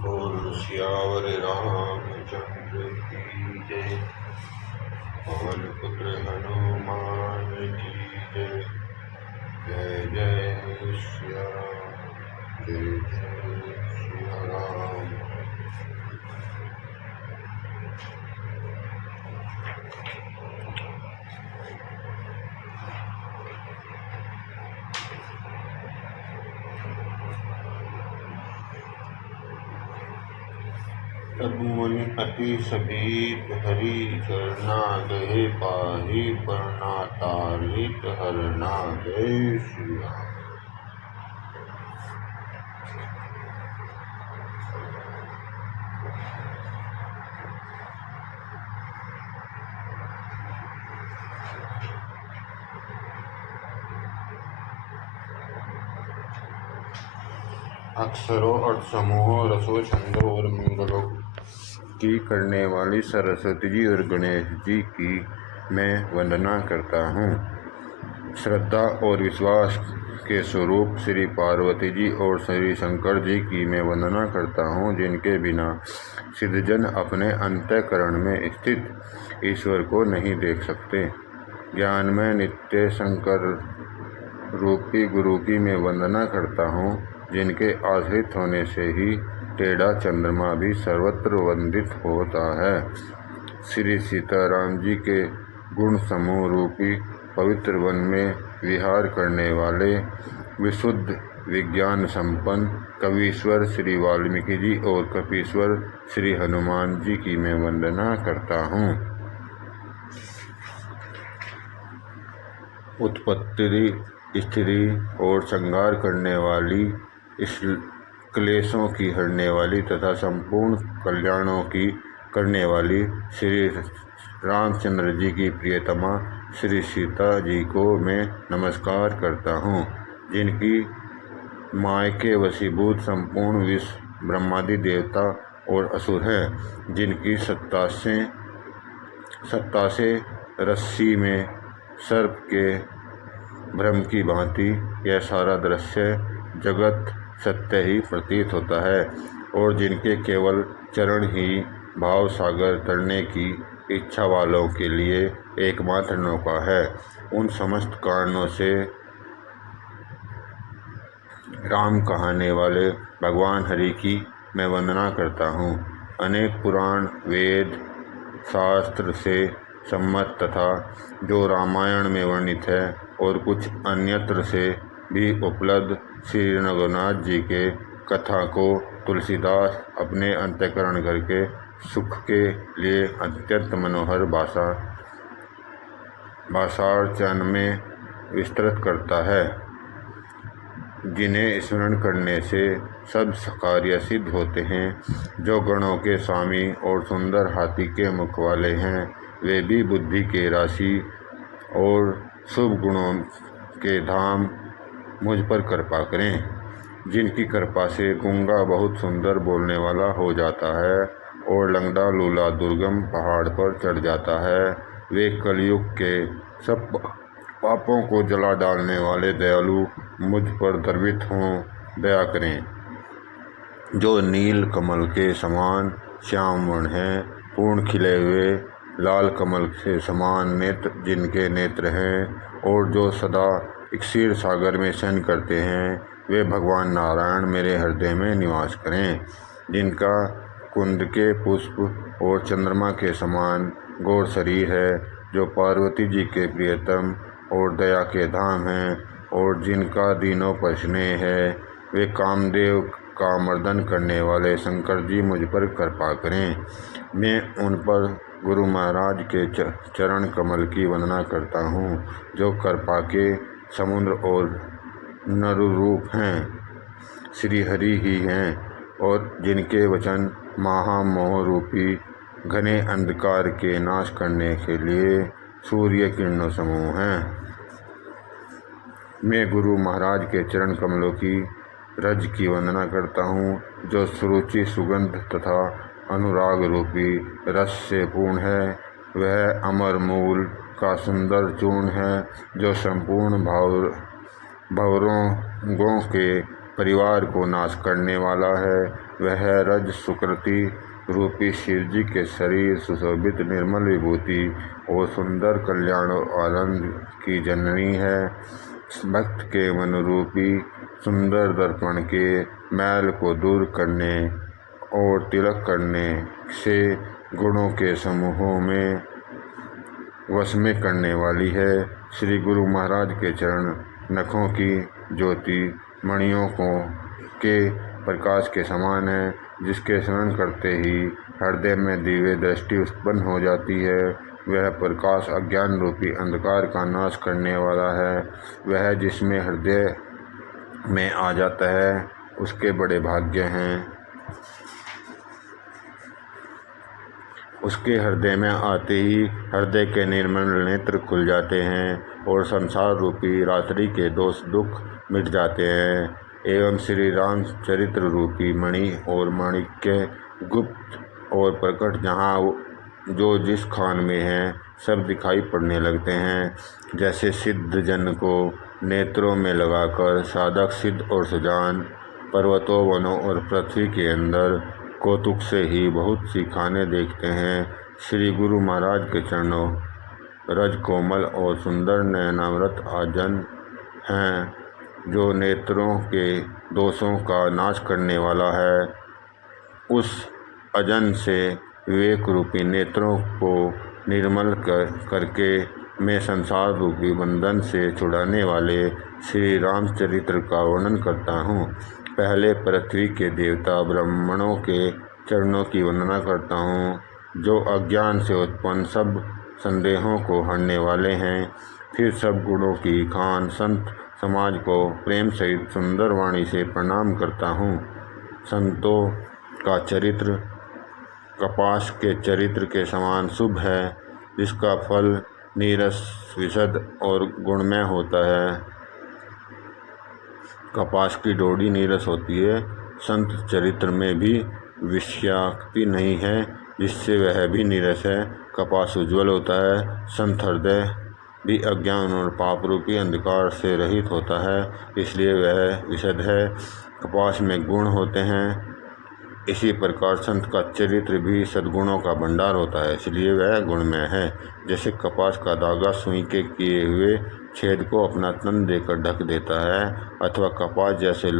बोल सियावर रामचंद्र की जय। पवन पुत्र हनुमान की जय। जय जय सिया राम, जय जय सिया राम। तदमुनि अति सभीत हरि चरना गहे पाहि परना तारित हरना। जय श्री राम। अक्षरों अर्थ समूहों रसों छंदों और मंगलों की करने वाली सरस्वती जी और गणेश जी की मैं वंदना करता हूँ। श्रद्धा और विश्वास के स्वरूप श्री पार्वती जी और श्री शंकर जी की मैं वंदना करता हूँ, जिनके बिना सिद्धजन अपने अंतःकरण में स्थित ईश्वर को नहीं देख सकते। ज्ञान में नित्य शंकर रूपी गुरु की मैं वंदना करता हूँ, जिनके आश्रित होने से ही टेढ़ा चंद्रमा भी सर्वत्र वंदित होता है। श्री सीताराम जी के गुण समूह रूपी पवित्र वन में विहार करने वाले विशुद्ध विज्ञान संपन्न कवीश्वर श्री वाल्मीकि जी और कपीश्वर श्री हनुमान जी की मैं वंदना करता हूँ। उत्पत्ति, स्थिति और संहार करने वाली, इस क्लेशों की हरने वाली तथा संपूर्ण कल्याणों की करने वाली श्री रामचंद्र जी की प्रियतमा श्री सीता जी को मैं नमस्कार करता हूँ, जिनकी मायके वशीभूत संपूर्ण विश्व ब्रह्मादि देवता और असुर हैं, जिनकी सत्ता से रस्सी में सर्प के भ्रम की भांति यह सारा दृश्य जगत सत्य ही प्रतीत होता है, और जिनके केवल चरण ही भाव सागर तरने की इच्छा वालों के लिए एकमात्र नौका है। उन समस्त कारणों से राम कहने वाले भगवान हरि की मैं वंदना करता हूँ। अनेक पुराण, वेद, शास्त्र से सम्मत तथा जो रामायण में वर्णित है और कुछ अन्यत्र से भी उपलब्ध श्री रघुनाथ जी के कथा को तुलसीदास अपने अंतःकरण करके सुख के लिए अत्यंत मनोहर भाषार्चन में विस्तृत करता है, जिन्हें स्मरण करने से सब कार्य सिद्ध होते हैं। जो गणों के स्वामी और सुंदर हाथी के मुख वाले हैं, वे भी बुद्धि के राशि और शुभ गुणों के धाम मुझ पर कृपा करें। जिनकी कृपा से गूंगा बहुत सुंदर बोलने वाला हो जाता है और लंगड़ा लूला दुर्गम पहाड़ पर चढ़ जाता है, वे कलयुग के सब पापों को जला डालने वाले दयालु मुझ पर द्रवित हों दया करें। जो नील कमल के समान श्याम वर्ण हैं, पूर्ण खिले हुए लाल कमल के समान नेत्र जिनके नेत्र हैं, और जो सदा क्षीर सागर में शयन करते हैं, वे भगवान नारायण मेरे हृदय में निवास करें। जिनका कुंद के पुष्प और चंद्रमा के समान गौर शरीर है, जो पार्वती जी के प्रियतम और दया के धाम हैं, और जिनका दीनों पर स्नेह है, वे कामदेव का मर्दन करने वाले शंकर जी मुझ पर कृपा करें। मैं उन पर गुरु महाराज के चरण कमल की वंदना करता हूँ, जो कृपा के समुद्र और नरुरूप हैं, श्री हरि ही हैं, और जिनके वचन महामोह रूपी घने अंधकार के नाश करने के लिए सूर्य किरणों समूह हैं। मैं गुरु महाराज के चरण कमलों की रज की वंदना करता हूँ, जो सुरुचि सुगंध तथा अनुराग रूपी रस से पूर्ण है। वह अमर मूल का सुंदर चूर्ण है, जो संपूर्ण भवरों के परिवार को नाश करने वाला है, वह रज सुकृति रूपी शिव जी के शरीर सुशोभित निर्मल विभूति और सुंदर कल्याण और आनंद की जननी है। भक्त के मनरूपी सुंदर दर्पण के मैल को दूर करने और तिलक करने से गुणों के समूहों में वश में करने वाली है। श्री गुरु महाराज के चरण नखों की ज्योति मणियों के प्रकाश के समान है, जिसके स्मरण करते ही हृदय में दिव्य दृष्टि उत्पन्न हो जाती है। वह प्रकाश अज्ञान रूपी अंधकार का नाश करने वाला है। वह जिसमें हृदय में आ जाता है उसके बड़े भाग्य हैं। उसके हृदय में आते ही हृदय के निर्मल नेत्र खुल जाते हैं और संसार रूपी रात्रि के दोष दुख मिट जाते हैं। एवं श्री राम चरित्र रूपी मणि और माणिक्य गुप्त और प्रकट जहाँ जो जिस खान में हैं सब दिखाई पड़ने लगते हैं। जैसे सिद्ध जन को नेत्रों में लगाकर साधक सिद्ध और सुजान पर्वतों वनों और पृथ्वी के अंदर कौतुक से ही बहुत सी खाने देखते हैं। श्री गुरु महाराज के चरणों रज कोमल और सुंदर नयनामृत आजन हैं, जो नेत्रों के दोषों का नाश करने वाला है। उस अजन से विवेक रूपी नेत्रों को निर्मल करके मैं संसार रूपी बंधन से छुड़ाने वाले श्री रामचरित्र का वर्णन करता हूँ। पहले पृथ्वी के देवता ब्राह्मणों के चरणों की वंदना करता हूँ, जो अज्ञान से उत्पन्न सब संदेहों को हरने वाले हैं। फिर सब गुणों की खान संत समाज को प्रेम सहित सुंदर वाणी से प्रणाम करता हूँ। संतों का चरित्र कपास के चरित्र के समान शुभ है, जिसका फल नीरस विशद और गुणमय होता है। कपास की डोरी नीरस होती है। संत चरित्र में भी विषयाक्ति नहीं है, जिससे वह भी नीरस है। कपास उज्ज्वल होता है। संत हृदय भी अज्ञान और पाप रूपी अंधकार से रहित होता है, इसलिए वह विशद है। कपास में गुण होते हैं। इसी प्रकार संत का चरित्र भी सद्गुणों का भंडार होता है, इसलिए वह गुणमय है। जैसे कपास का धागा सुई के किए हुए छेद को अपना तन देकर ढक देता है, अथवा कपास जैसे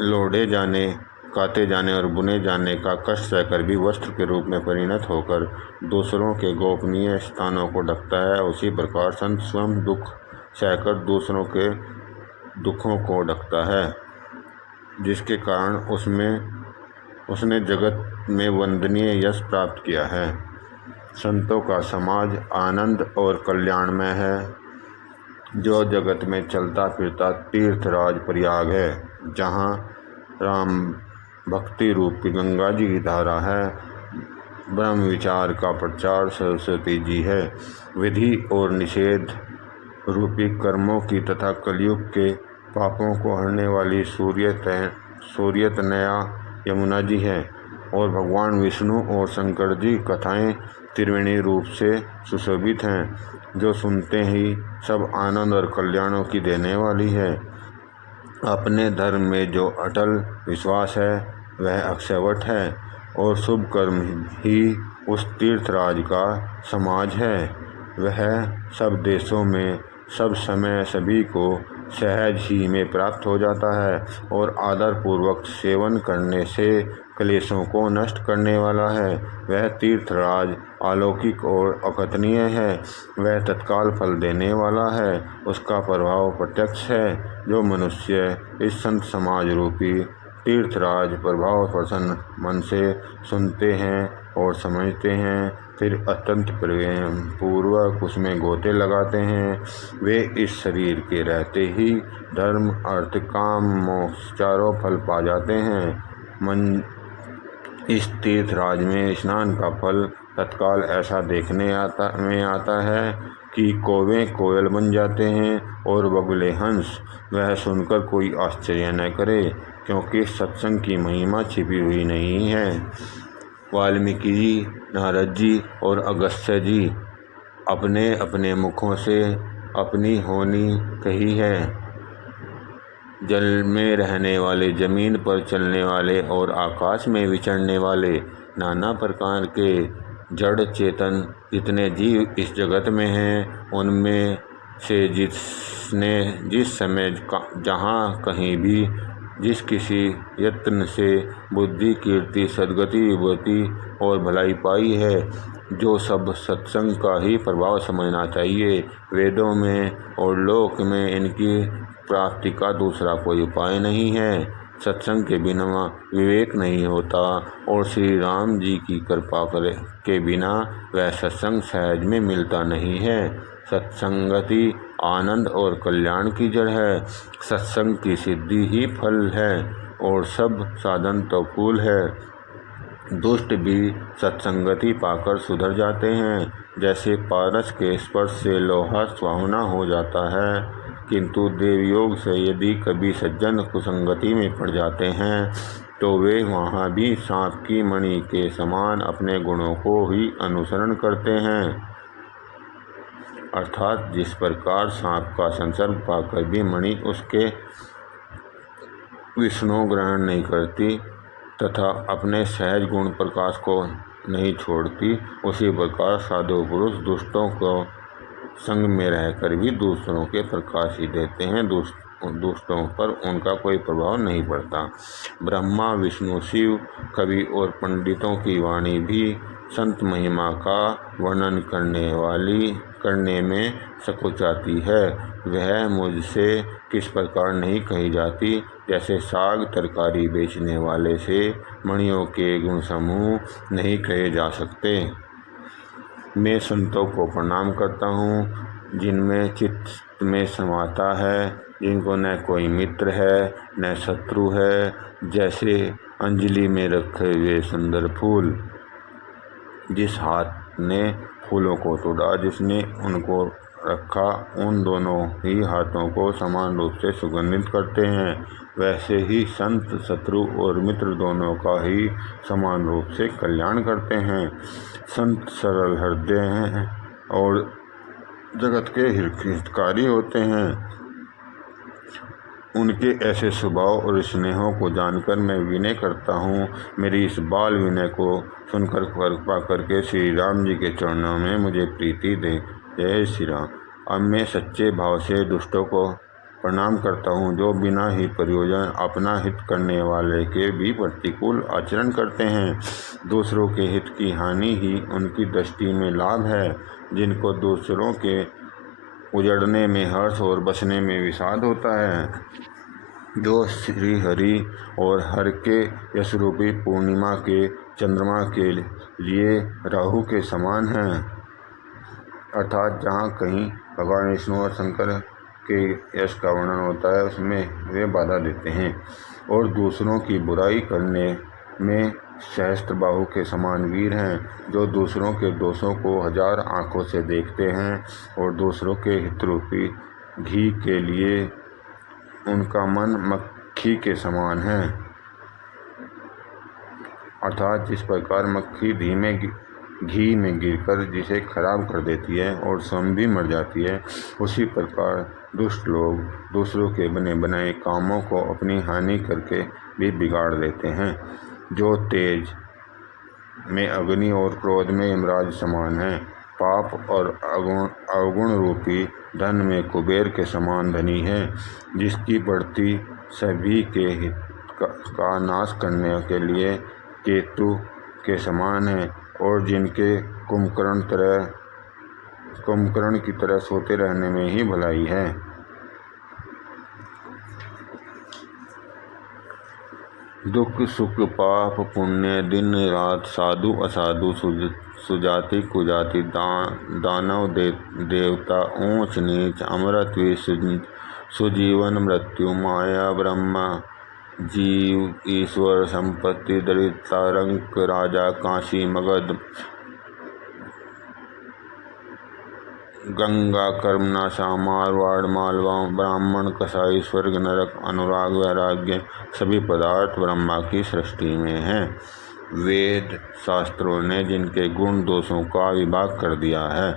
लोढ़े जाने काते जाने और बुने जाने का कष्ट सहकर भी वस्त्र के रूप में परिणत होकर दूसरों के गोपनीय स्थानों को ढकता है, उसी प्रकार संत स्वयं दुख सहकर दूसरों के दुखों को ढकता है, जिसके कारण उसने जगत में वंदनीय यश प्राप्त किया है। संतों का समाज आनंद और कल्याणमय है। जो जगत में चलता फिरता तीर्थराज प्रयाग है, जहाँ राम भक्ति रूपी गंगा जी की धारा है। ब्रह्म विचार का प्रचार सरस्वती जी है। विधि और निषेध रूपी कर्मों की तथा कलयुग के पापों को हरने वाली सूर्यतनया यमुना जी है। और भगवान विष्णु और शंकर जी कथाएं त्रिवेणी रूप से सुशोभित हैं, जो सुनते ही सब आनंद और कल्याणों की देने वाली है। अपने धर्म में जो अटल विश्वास है वह अक्षयवट है, और शुभ कर्म ही उस तीर्थराज का समाज है। वह सब देशों में सब समय सभी को सहज ही में प्राप्त हो जाता है, और आदर पूर्वक सेवन करने से क्लेशों को नष्ट करने वाला है। वह तीर्थराज अलौकिक और अकथनीय है। वह तत्काल फल देने वाला है। उसका प्रभाव प्रत्यक्ष है। जो मनुष्य इस संत समाज रूपी तीर्थराज प्रभाव प्रसन्न मन से सुनते हैं और समझते हैं, फिर अत्यंत प्रेम पूर्वक उसमें गोते लगाते हैं, वे इस शरीर के रहते ही धर्म अर्थ काम मोक्ष चारों फल पा जाते हैं। मन इस तीर्थराज में स्नान का फल तत्काल ऐसा देखने आता है कि कौवें कोयल बन जाते हैं और बगुले हंस। वह सुनकर कोई आश्चर्य न करे, क्योंकि सत्संग की महिमा छिपी हुई नहीं है। वाल्मीकि जी, नारद जी और अगस्त्य जी अपने अपने मुखों से अपनी होनी कही है। जल में रहने वाले, जमीन पर चलने वाले और आकाश में विचरने वाले नाना प्रकार के जड़ चेतन जितने जीव इस जगत में हैं, उनमें से जिसने जिस समय जहाँ कहीं भी जिस किसी यत्न से बुद्धि, कीर्ति, सद्गति, विभूति और भलाई पाई है, जो सब सत्संग का ही प्रभाव समझना चाहिए। वेदों में और लोक में इनकी प्राप्ति का दूसरा कोई उपाय नहीं है। सत्संग के बिना विवेक नहीं होता और श्री राम जी की कृपा के बिना वह सत्संग सहज में मिलता नहीं है। सत्संगति आनंद और कल्याण की जड़ है। सत्संग की सिद्धि ही फल है और सब साधन तो फूल है। दुष्ट भी सत्संगति पाकर सुधर जाते हैं। जैसे पारस के स्पर्श से लोहा सुहावना हो जाता है, किंतु देवयोग से यदि कभी सज्जन कुसंगति में पड़ जाते हैं तो वे वहाँ भी सांप की मणि के समान अपने गुणों को ही अनुसरण करते हैं। अर्थात जिस प्रकार सांप का संसर्ग पाकर भी मणि उसके विष्णु ग्रहण नहीं करती तथा अपने सहज गुण प्रकाश को नहीं छोड़ती, उसी प्रकार साधु पुरुष दुष्टों को संग में रहकर भी दूसरों के प्रकाश ही देते हैं। दुष्टों पर उनका कोई प्रभाव नहीं पड़ता। ब्रह्मा, विष्णु, शिव, कवि और पंडितों की वाणी भी संत महिमा का वर्णन करने में सकुचाती है। वह मुझसे किस प्रकार नहीं कही जाती, जैसे साग तरकारी बेचने वाले से मणियों के गुण समूह नहीं कहे जा सकते। मैं संतों को प्रणाम करता हूँ, जिनमें चित्त में समाता है, जिनको न कोई मित्र है न शत्रु है। जैसे अंजलि में रखे हुए सुंदर फूल, जिस हाथ ने फूलों को तोड़ा, जिसने उनको रखा, उन दोनों ही हाथों को समान रूप से सुगंधित करते हैं। वैसे ही संत शत्रु और मित्र दोनों का ही समान रूप से कल्याण करते हैं। संत सरल हृदय हैं और जगत के हितकारी होते हैं। उनके ऐसे स्वभाव और स्नेहों को जानकर मैं विनय करता हूँ। मेरी इस बाल विनय को सुनकर कृपा करके श्री राम जी के चरणों में मुझे प्रीति दे। जय श्री राम। अब मैं सच्चे भाव से दुष्टों को प्रणाम करता हूँ, जो बिना ही प्रयोजन अपना हित करने वाले के भी प्रतिकूल आचरण करते हैं। दूसरों के हित की हानि ही उनकी दृष्टि में लाभ है। जिनको दूसरों के उजड़ने में हर्ष और बचने में विषाद होता है, जो श्री हरि और हर के यशरूपी पूर्णिमा के चंद्रमा के लिए राहु के समान हैं। अर्थात जहाँ कहीं भगवान विष्णु और शंकर के यश का वर्णन होता है, उसमें वे बाधा देते हैं। और दूसरों की बुराई करने में सहस्त्रबाहु के समान वीर हैं, जो दूसरों के दोषों को 1000 आँखों से देखते हैं और दूसरों के हितरूपी घी के लिए उनका मन मक्खी के समान है। अर्थात जिस प्रकार मक्खी घी में गिरकर जिसे खराब कर देती है और स्वयं भी मर जाती है, उसी प्रकार दुष्ट लोग दूसरों के बने बनाए कामों को अपनी हानि करके भी बिगाड़ देते हैं। जो तेज में अग्नि और क्रोध में यमराज समान है, पाप और अवगुण रूपी धन में कुबेर के समान धनी है। जिसकी बढ़ती सभी के हित का नाश करने के लिए केतु के समान है, और जिनके कुंभकर्ण की तरह सोते रहने में ही भलाई है। दुख सुख पाप पुण्य दिन रात, साधु असाधु सुजाति कुजाति, दानव देवता ऊंच नीच, अमृत विष सुजीवन मृत्यु, माया ब्रह्मा जीव ईश्वर, संपत्ति दरिद्रता, रंक राजा काशी मगध, गंगा कर्मनाशा, मारवाड़ मालवा, ब्राह्मण कसाई, स्वर्ग नरक, अनुराग वैराग्य, सभी पदार्थ ब्रह्मा की सृष्टि में हैं। वेद शास्त्रों ने जिनके गुण दोषों का विभाग कर दिया है,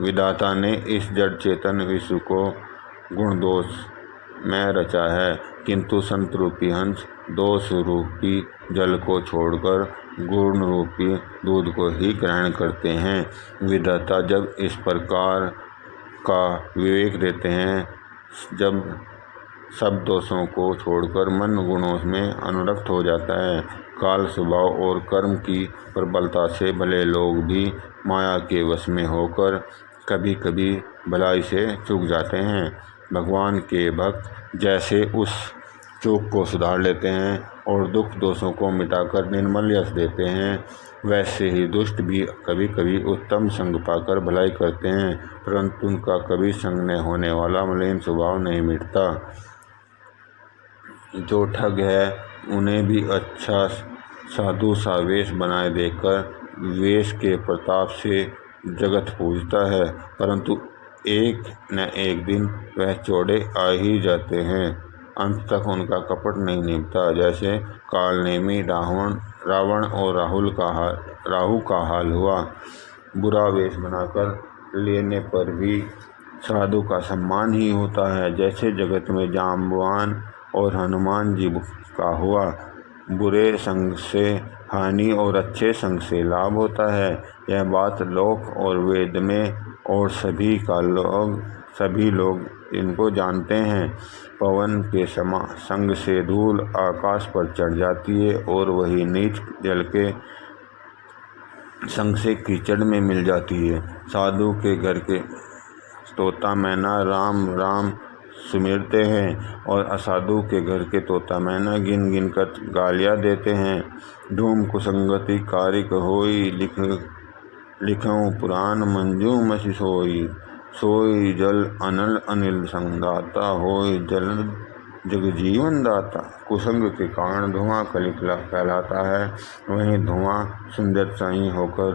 विधाता ने इस जड़ चेतन विश्व को गुण दोष में रचा है, किंतु संत रूपी हंस दोष रूपी जल को छोड़कर गुण रूपी दूध को ही ग्रहण करते हैं। विधाता जब इस प्रकार का विवेक देते हैं, जब सब दोषों को छोड़कर मन गुणों में अनुरक्त हो जाता है। काल स्वभाव और कर्म की प्रबलता से भले लोग भी माया के वश में होकर कभी कभी भलाई से चूक जाते हैं। भगवान के भक्त जैसे उस चूक को सुधार लेते हैं और दुख दोषों को मिटाकर निर्मल यश देते हैं, वैसे ही दुष्ट भी कभी कभी उत्तम संग पाकर भलाई करते हैं, परंतु उनका कभी संग न होने वाला मलिन स्वभाव नहीं मिटता। जो ठग है उन्हें भी अच्छा साधु सा वेश बनाए देकर वेश के प्रताप से जगत पूजता है, परंतु एक न एक दिन वह चौड़े आ ही जाते हैं। अंत तक उनका कपट नहीं निभता। जैसे कालनेमी रावण और राहु का हाल हुआ। बुरा वेश बनाकर लेने पर भी साधु का सम्मान ही होता है। जैसे जगत में जाम्बवान और हनुमान जी का हुआ। बुरे संग से हानि और अच्छे संग से लाभ होता है। यह बात लोक और वेद में और सभी लोग इनको जानते हैं। पवन के संग से धूल आकाश पर चढ़ जाती है और वही नीच जल के संग से कीचड़ में मिल जाती है। साधु के घर के तोता मैना राम राम सुमिरते हैं और असाधु के घर के तोता मैना गिन गिन कर गालियाँ देते हैं। धूम कुसंगति कारिक होई, लिखऊँ पुराण मंजू मसी सोई। सोई जल अनल अनिल संगदाता, होई जल जगजीवन दाता। कुसंग के कारण धुआं कलिकला कहलाता है। वहीं धुआं सुंदर चाई होकर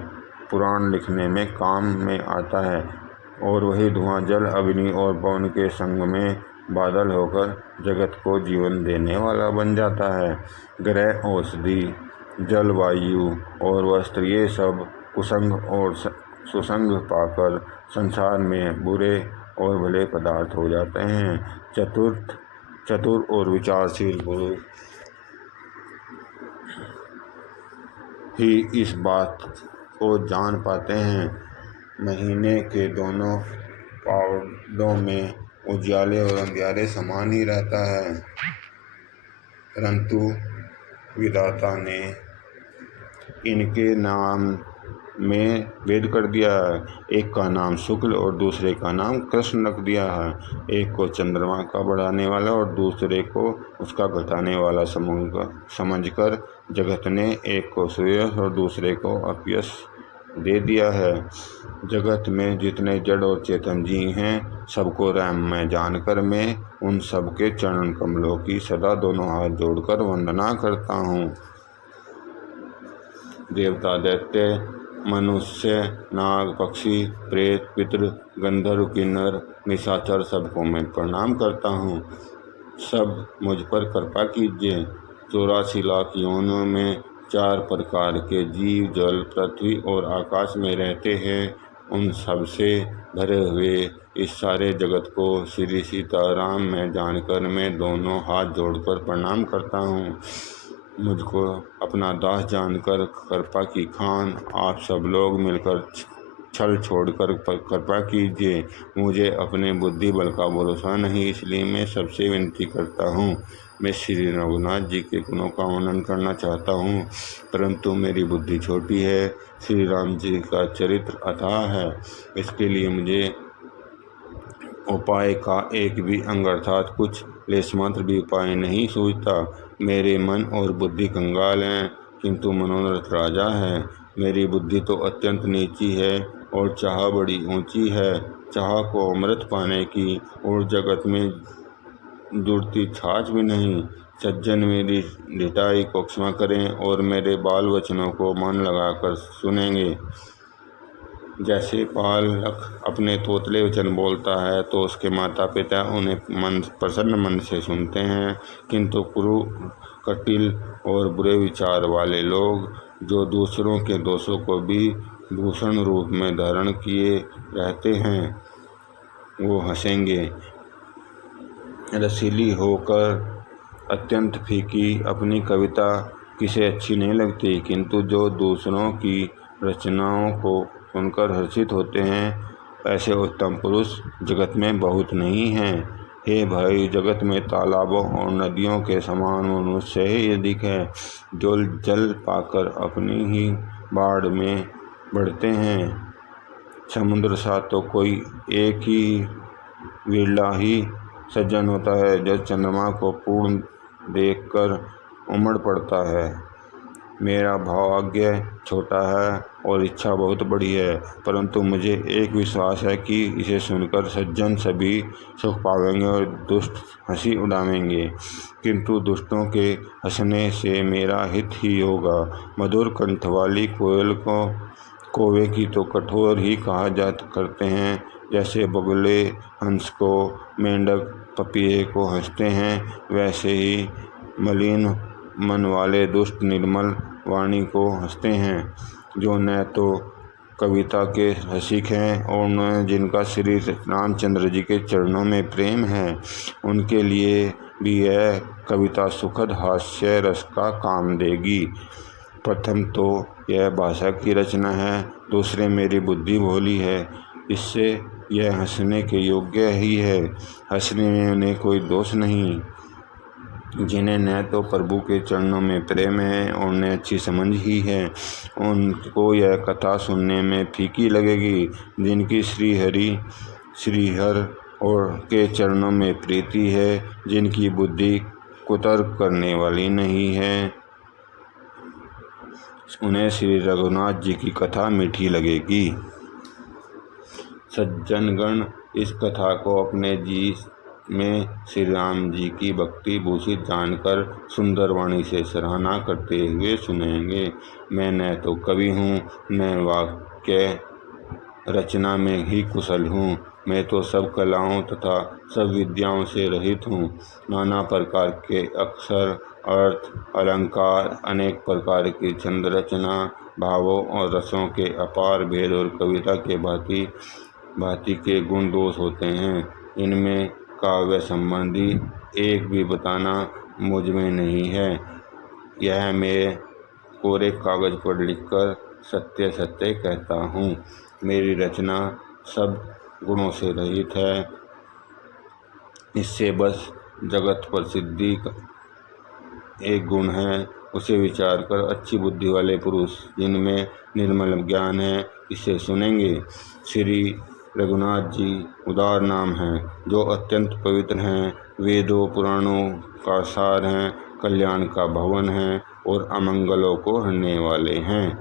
पुराण लिखने में काम में आता है, और वही धुआं जल अग्नि और पवन के संग में बादल होकर जगत को जीवन देने वाला बन जाता है। ग्रह, औषधि, जलवायु और वस्त्र ये सब कुसंग और सुसंग पाकर संसार में बुरे और भले पदार्थ हो जाते हैं। चतुर और विचारशील पुरुष ही इस बात को जान पाते हैं। महीने के दोनों पावड़ों में उजाले और अंधियारे समान ही रहता है, परंतु विधाता ने इनके नाम में भेद कर दिया है। एक का नाम शुक्ल और दूसरे का नाम कृष्ण रख दिया है। एक को चंद्रमा का बढ़ाने वाला और दूसरे को उसका घटाने वाला समझकर जगत ने एक को सुयश और दूसरे को अपयश दे दिया है। जगत में जितने जड़ और चेतन जी हैं, सबको राम में जानकर मैं उन सबके चरण कमलों की सदा दोनों हाथ जोड़कर वंदना करता हूँ। देवता, दैत्य, मनुष्य, नाग, पक्षी, प्रेत, पितृ, गंधर्व, किन्नर, निशाचर सबको मैं प्रणाम करता हूँ। सब मुझ पर कृपा कीजिए। 84 लाख योनियों में 4 प्रकार के जीव जल, पृथ्वी और आकाश में रहते हैं। उन सब से भरे हुए इस सारे जगत को श्री सीताराम में जानकर मैं दोनों हाथ जोड़कर प्रणाम करता हूँ। मुझको अपना दास जानकर कृपा की खान आप सब लोग मिलकर छल छोड़कर कृपा कीजिए। मुझे अपने बुद्धि बल का भरोसा नहीं, इसलिए मैं सबसे विनती करता हूँ। मैं श्री रघुनाथ जी के गुणों का वर्णन करना चाहता हूँ, परंतु मेरी बुद्धि छोटी है। श्री राम जी का चरित्र अथाह है, इसके लिए मुझे उपाय का एक भी अंग अर्थात कुछ लेश मात्र भी उपाय नहीं सूझता। मेरे मन और बुद्धि कंगाल हैं, किंतु मनोरथ राजा है। मेरी बुद्धि तो अत्यंत नीची है और चाह बड़ी ऊंची है। चाह को अमृत पाने की और जगत में जुड़ती छाछ भी नहीं। सज्जन मेरी ढिठाई को क्षमा करें और मेरे बाल वचनों को मन लगाकर सुनेंगे। जैसे बालक अपने तोतले वचन बोलता है तो उसके माता पिता उन्हें प्रसन्न मन से सुनते हैं, किंतु क्रूर, कटिल और बुरे विचार वाले लोग जो दूसरों के दोषों को भी भूषण रूप में धारण किए रहते हैं, वो हंसेंगे। रसीली होकर अत्यंत फीकी अपनी कविता किसे अच्छी नहीं लगती, किंतु जो दूसरों की रचनाओं को सुनकर हर्षित होते हैं, ऐसे उत्तम पुरुष जगत में बहुत नहीं हैं। हे भाई, जगत में तालाबों और नदियों के समान मनुष्य ही अधिक है, जो जल पाकर अपनी ही बाढ़ में बढ़ते हैं। समुद्र सा तो कोई एक ही विरला ही सज्जन होता है, जो चंद्रमा को पूर्ण देखकर उमड़ पड़ता है। मेरा भाग्य छोटा है और इच्छा बहुत बड़ी है, परंतु मुझे एक विश्वास है कि इसे सुनकर सज्जन सभी सुख पावेंगे और दुष्ट हंसी उड़ावेंगे, किंतु दुष्टों के हंसने से मेरा हित ही होगा। मधुर कंठ वाली कोयल को कौवे की तो कठोर ही कहा जा करते हैं, जैसे बगुले हंस को, मेंढक पपीहे को हंसते हैं, वैसे ही मलिन मन वाले दुष्ट निर्मल वाणी को हंसते हैं। जो न तो कविता के रसिक हैं और न जिनका श्री रामचंद्र जी के चरणों में प्रेम है, उनके लिए भी यह कविता सुखद हास्य रस का काम देगी। प्रथम तो यह भाषा की रचना है, दूसरे मेरी बुद्धि भोली है, इससे यह हंसने के योग्य ही है। हंसने में उन्हें कोई दोष नहीं। जिन्हें न तो प्रभु के चरणों में प्रेम है और न अच्छी समझ ही है, उनको यह कथा सुनने में फीकी लगेगी। जिनकी श्रीहर और के चरणों में प्रीति है, जिनकी बुद्धि कुतर्क करने वाली नहीं है, उन्हें श्री रघुनाथ जी की कथा मीठी लगेगी। सज्जनगण इस कथा को अपने जी में श्री राम जी की भक्ति भूषित जानकर सुंदर वाणी से सराहना करते हुए सुनेंगे। मैं न तो कवि हूँ, न वाक्य रचना में ही कुशल हूँ, मैं तो सब कलाओं तथा सब विद्याओं से रहित हूँ। नाना प्रकार के अक्षर, अर्थ, अलंकार, अनेक प्रकार की छंद रचना, भावों और रसों के अपार भेद और कविता के भांति भांति के गुण दोष होते हैं। इनमें काव्य संबंधी एक भी बताना मुझ में नहीं है। यह मैं कोरे कागज पर लिखकर सत्य सत्य कहता हूँ। मेरी रचना सब गुणों से रहित है। इससे बस जगत प्रसिद्धि एक गुण है, उसे विचार कर अच्छी बुद्धि वाले पुरुष जिनमें निर्मल ज्ञान है, इसे सुनेंगे। श्री रघुनाथ जी उदार नाम हैं, जो अत्यंत पवित्र हैं, वेदों पुराणों का सार हैं, कल्याण का भवन हैं और अमंगलों को हरने वाले हैं,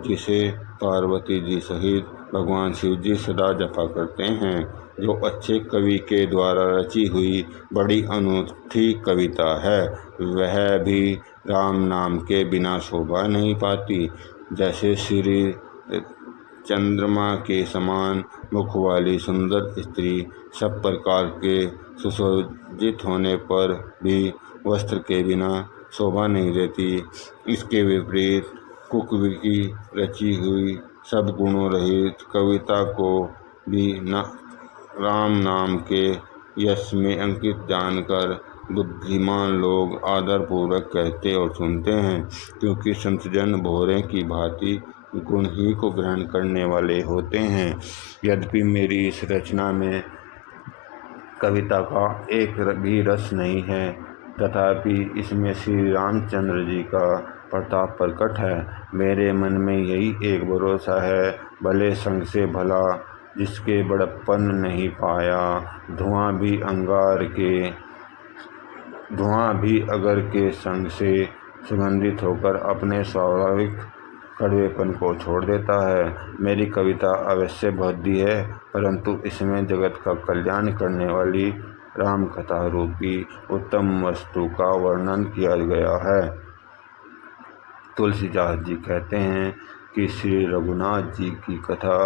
जिसे पार्वती जी सहित भगवान शिव जी सदा जपा करते हैं। जो अच्छे कवि के द्वारा रची हुई बड़ी अनूठी कविता है, वह भी राम नाम के बिना शोभा नहीं पाती। जैसे श्री चंद्रमा के समान मुख वाली सुंदर स्त्री सब प्रकार के सुसज्जित होने पर भी वस्त्र के बिना शोभा नहीं देती, इसके विपरीत कुकवी की रची हुई सब गुणों रहित कविता को भी राम नाम के यश में अंकित जानकर बुद्धिमान लोग आदरपूर्वक कहते और सुनते हैं, क्योंकि संतजन भोरे की भांति गुण ही को ग्रहण करने वाले होते हैं। यद्यपि मेरी इस रचना में कविता का एक भी रस नहीं है, तथापि इसमें श्री रामचंद्र जी का प्रताप प्रकट है। मेरे मन में यही एक भरोसा है, भले संग से भला जिसके बड़प्पन नहीं पाया, धुआं भी अगर के संग से सुगंधित होकर अपने स्वाभाविक कड़वेपन को छोड़ देता है। मेरी कविता अवश्य बौद्धी है, परंतु इसमें जगत का कल्याण करने वाली राम कथा रूपी उत्तम वस्तु का वर्णन किया गया है। तुलसीदास जी कहते हैं कि श्री रघुनाथ जी की कथा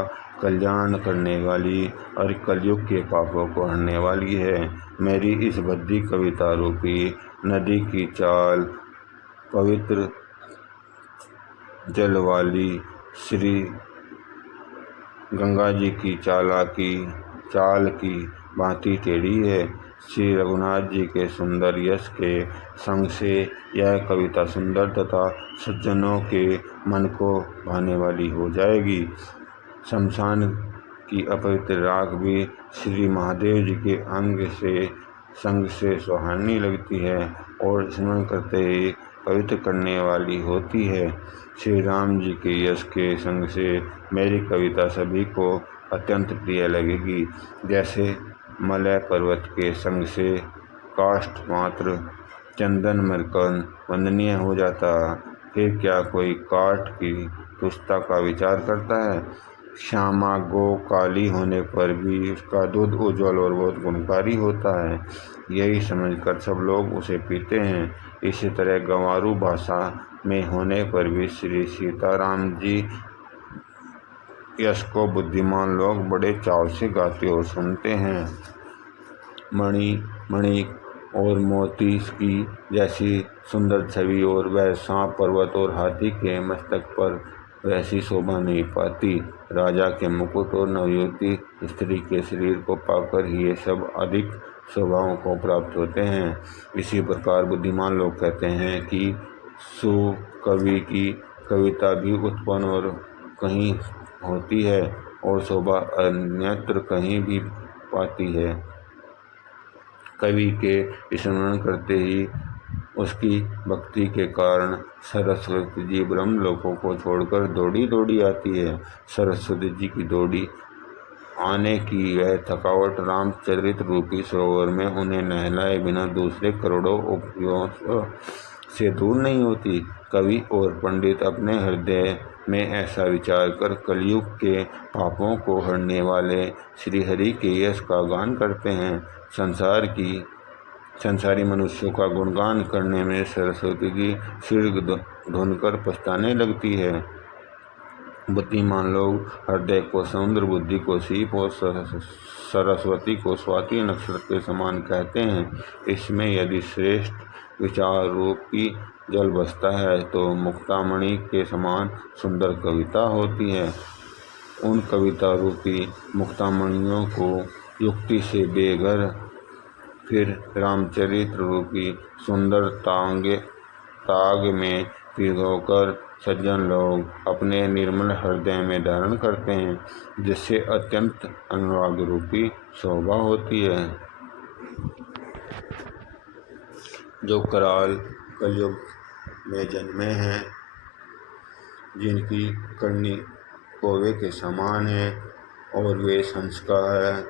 कल्याण करने वाली और कलयुग के पापों को हरने वाली है। मेरी इस बद्धी कविता रूपी नदी की चाल, पवित्र जल वाली श्री गंगा जी की चाल की भांति टेढ़ी है। श्री रघुनाथ जी के सुंदर यश के संग से यह कविता सुंदर तथा सज्जनों के मन को भाने वाली हो जाएगी। शमशान की अपवित्र राख भी श्री महादेव जी के संग से सुहानी लगती है और स्मरण करते ही पवित्र करने वाली होती है। श्री राम जी के यश के संग से मेरी कविता सभी को अत्यंत प्रिय लगेगी। जैसे मलय पर्वत के संग से काष्ठ मात्र चंदन मरकन वंदनीय हो जाता, फिर क्या कोई काठ की तुष्टता का विचार करता है। श्यामा गो काली होने पर भी उसका दूध उज्ज्वल और बहुत गुणकारी होता है, यही समझकर सब लोग उसे पीते हैं। इसी तरह गंवारू भाषा में होने पर भी श्री सीताराम जी यश को बुद्धिमान लोग बड़े चाव से गाते और सुनते हैं। मणिक और मोती की जैसी सुंदर छवि और वह सांप पर्वत और हाथी के मस्तक पर वैसी शोभा नहीं पाती। राजा के मुकुट और नवयुवती स्त्री के शरीर को पाकर ही ये सब अधिक शोभाओं को प्राप्त होते हैं। इसी प्रकार बुद्धिमान लोग कहते हैं कि सुकवि की कविता भी उत्पन्न और कहीं होती है और शोभा अन्यत्र कहीं भी पाती है। कवि के स्मरण करते ही उसकी भक्ति के कारण सरस्वती जी ब्रह्म लोकों को छोड़कर दौड़ी दौड़ी आती है। सरस्वती जी की दौड़ी आने की वह थकावट रामचरित रूपी सरोवर में उन्हें नहलाए बिना दूसरे करोड़ों उपायों से दूर नहीं होती। कवि और पंडित अपने हृदय में ऐसा विचार कर कलयुग के पापों को हरने वाले श्रीहरि के यश का गान करते हैं। संसारी मनुष्यों का गुणगान करने में सरस्वती जी सिर धुनकर पछताने लगती है। बुद्धिमान लोग हृदय को समुद्र, बुद्धि को सीप और सरस्वती को स्वाति नक्षत्र के समान कहते हैं। इसमें यदि श्रेष्ठ विचार रूपी जल बसता है तो मुक्तामणि के समान सुंदर कविता होती है। उन कविता रूपी मुक्तामणियों को युक्ति से बेघर फिर रामचरित्र रूपी सुंदर ताग में पिघोकर सज्जन लोग अपने निर्मल हृदय में धारण करते हैं, जिससे अत्यंत अनुराग रूपी शोभा होती है। जो कराल कलयुग में जन्मे हैं, जिनकी करनी कोवे के समान है और वे संस्कार है,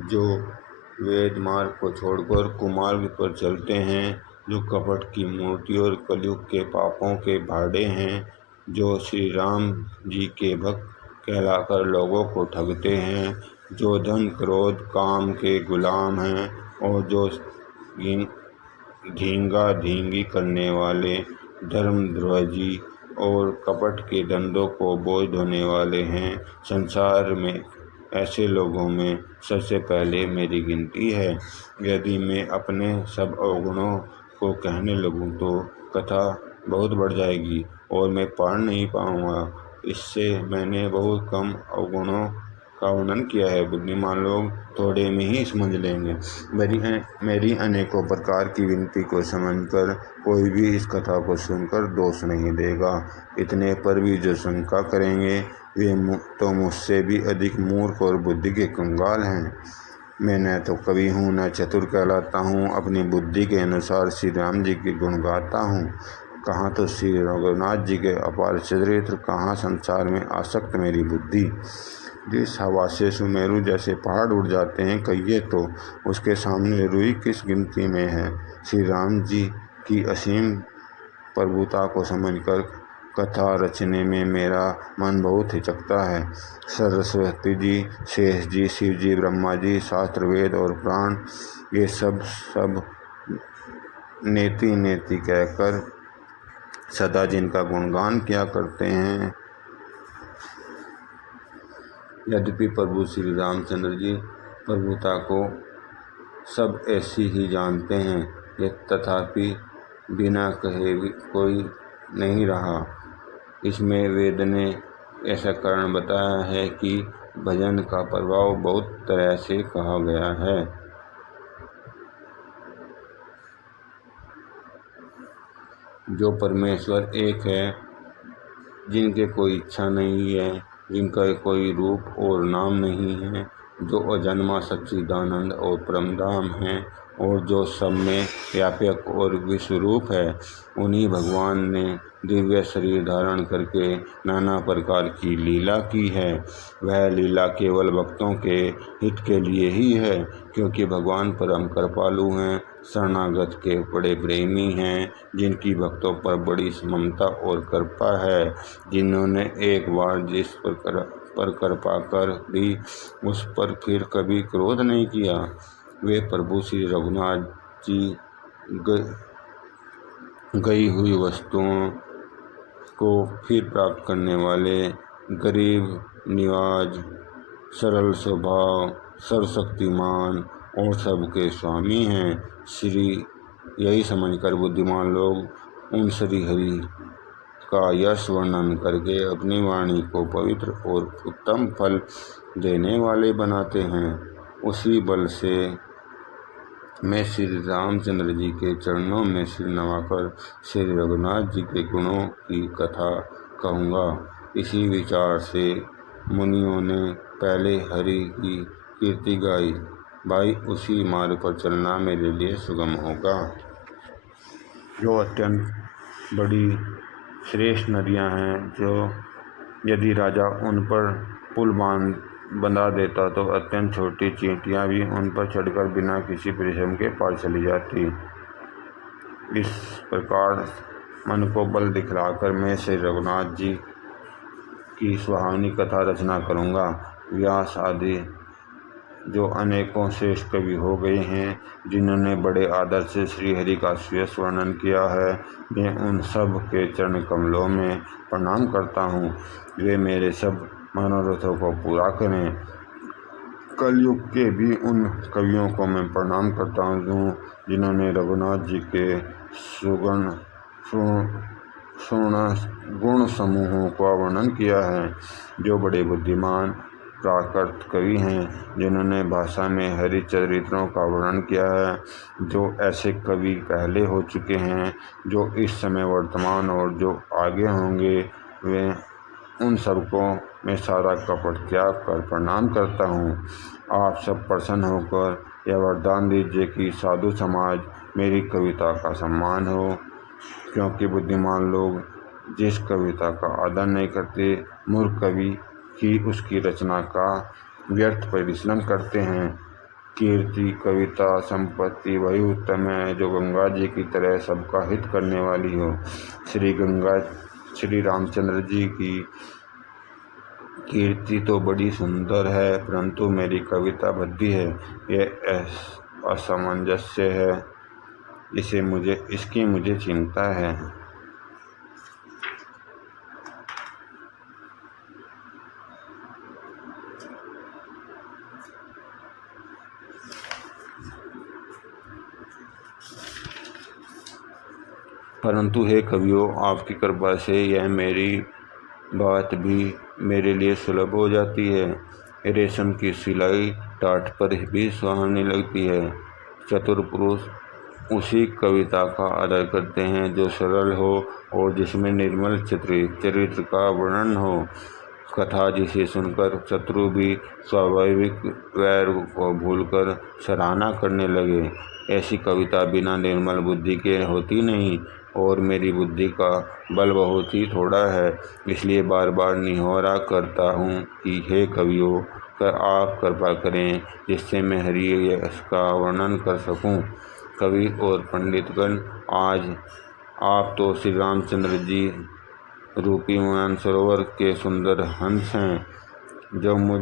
जो वेद मार्ग को छोड़कर कुमार्ग पर चलते हैं, जो कपट की मूर्ति और कलयुग के पापों के भाड़े हैं, जो श्री राम जी के भक्त कहलाकर लोगों को ठगते हैं, जो धन क्रोध काम के गुलाम हैं और जो धींगा धींगी करने वाले धर्मध्वजी और कपट के धंधों को बोझ ढोने वाले हैं। संसार में ऐसे लोगों में सबसे पहले मेरी गिनती है। यदि मैं अपने सब अवगुणों को कहने लगूं तो कथा बहुत बढ़ जाएगी और मैं पार नहीं पाऊंगा। इससे मैंने बहुत कम अवगुणों का वर्णन किया है, बुद्धिमान लोग थोड़े में ही समझ लेंगे। मेरी अनेकों प्रकार की विनती को समझकर कोई भी इस कथा को सुनकर दोष नहीं देगा। इतने पर भी जो शंका करेंगे वे तो मुझसे भी अधिक मूर्ख और बुद्धि के कंगाल हैं। मैं न तो कवि हूँ न चतुर कहलाता हूँ, अपनी बुद्धि के अनुसार श्री राम जी के गुण गाता हूँ। कहाँ तो श्री रघुनाथ जी के अपार चरित्र, कहाँ संसार में आसक्त मेरी बुद्धि। जिस हवा से सुमेरु जैसे पहाड़ उड़ जाते हैं कहिए तो उसके सामने रुई किस गिनती में है। श्री राम जी की असीम प्रभुता को समझकर कथा रचने में मेरा मन बहुत हिचकता है। सरस्वती जी, शेष जी, शिव जी, ब्रह्मा जी, शास्त्र वेद और प्राण ये सब नेति नेति कहकर सदा जिनका गुणगान किया करते हैं। यद्यपि प्रभु श्री रामचंद्र जी प्रभुता को सब ऐसी ही जानते हैं, तथापि बिना कहे कोई नहीं रहा। इसमें वेद ने ऐसा कारण बताया है कि भजन का प्रभाव बहुत तरह से कहा गया है। जो परमेश्वर एक है, जिनके कोई इच्छा नहीं है, जिनका कोई रूप और नाम नहीं है, जो अजन्मा सच्चिदानंद और परमधाम है और जो सब में व्यापक और विश्वरूप है, उन्हीं भगवान ने दिव्य शरीर धारण करके नाना प्रकार की लीला की है। वह लीला केवल भक्तों के हित के लिए ही है, क्योंकि भगवान परम कृपालु हैं, शरणागत के बड़े प्रेमी हैं, जिनकी भक्तों पर बड़ी ममता और कृपा है, जिन्होंने एक बार जिस पर कृपा कर दी उस पर फिर कभी क्रोध नहीं किया। वे प्रभु श्री रघुनाथ जी गई हुई वस्तुओं को फिर प्राप्त करने वाले, गरीब निवाज, सरल स्वभाव, सर्वशक्तिमान और सबके स्वामी हैं। यही समझकर बुद्धिमान लोग उन श्री हरि का यश वर्णन करके अपनी वाणी को पवित्र और उत्तम फल देने वाले बनाते हैं। उसी बल से मैं श्री रामचंद्र जी के चरणों में सिर नवाकर श्री रघुनाथ जी के गुणों की कथा कहूँगा। इसी विचार से मुनियों ने पहले हरि की कीर्ति गाई। भाई, उसी मार्ग पर चलना मेरे लिए सुगम होगा। जो अत्यंत बड़ी श्रेष्ठ नदियाँ हैं, जो यदि राजा उन पर पुल बंधा देता तो अत्यंत छोटी चींटियाँ भी उन पर चढ़कर बिना किसी परिश्रम के पार चली जाती। इस प्रकार मन को बल दिखलाकर मैं श्री रघुनाथ जी की सुहावनी कथा रचना करूँगा। व्यास आदि जो अनेकों श्रेष्ठ कवि हो गए हैं, जिन्होंने बड़े आदर से श्री हरि का श्रेष्ठ वर्णन किया है, मैं उन सब के चरण कमलों में प्रणाम करता हूँ। वे मेरे सब मनोरथों को पूरा करें। कलयुग के भी उन कवियों को मैं प्रणाम करता हूँ, जिन्होंने रघुनाथ जी के गुण समूहों का वर्णन किया है। जो बड़े बुद्धिमान प्राकृत कवि हैं, जिन्होंने भाषा में हरि चरित्रों का वर्णन किया है। जो ऐसे कवि पहले हो चुके हैं, जो इस समय वर्तमान और जो आगे होंगे, वे उन सबको मैं सारा कपट त्याग कर प्रणाम करता हूँ। आप सब प्रसन्न होकर यह वरदान दीजिए कि साधु समाज मेरी कविता का सम्मान हो, क्योंकि बुद्धिमान लोग जिस कविता का आदर नहीं करते, मूर्ख कवि ही उसकी रचना का व्यर्थ परिश्रम करते हैं। कीर्ति, कविता, संपत्ति वही उत्तम है जो गंगा जी की तरह सबका हित करने वाली हो। श्री रामचंद्र जी की कीर्ति तो बड़ी सुंदर है, परंतु मेरी कविता भद्दी है। यह असामंजस्य है, इसकी मुझे चिंता है। परंतु हे कवियों, आपकी कृपा से यह मेरी बात भी मेरे लिए सुलभ हो जाती है। रेशम की सिलाई टाट पर भी सुहावनी लगती है। चतुर पुरुष उसी कविता का आदर करते हैं जो सरल हो और जिसमें निर्मल चरित्र का वर्णन हो। कथा जिसे सुनकर शत्रु भी स्वाभाविक वैर को भूलकर सराहना करने लगे, ऐसी कविता बिना निर्मल बुद्धि के होती नहीं, और मेरी बुद्धि का बल बहुत ही थोड़ा है। इसलिए बार बार निहोरा करता हूँ कि हे कवियों, आप कृपा करें जिससे मैं हरि यश का वर्णन कर सकूँ। कवि और पंडितगण, आज आप तो श्री रामचंद्र जी रूपी मानसरोवर के सुंदर हंस हैं, जो मुझ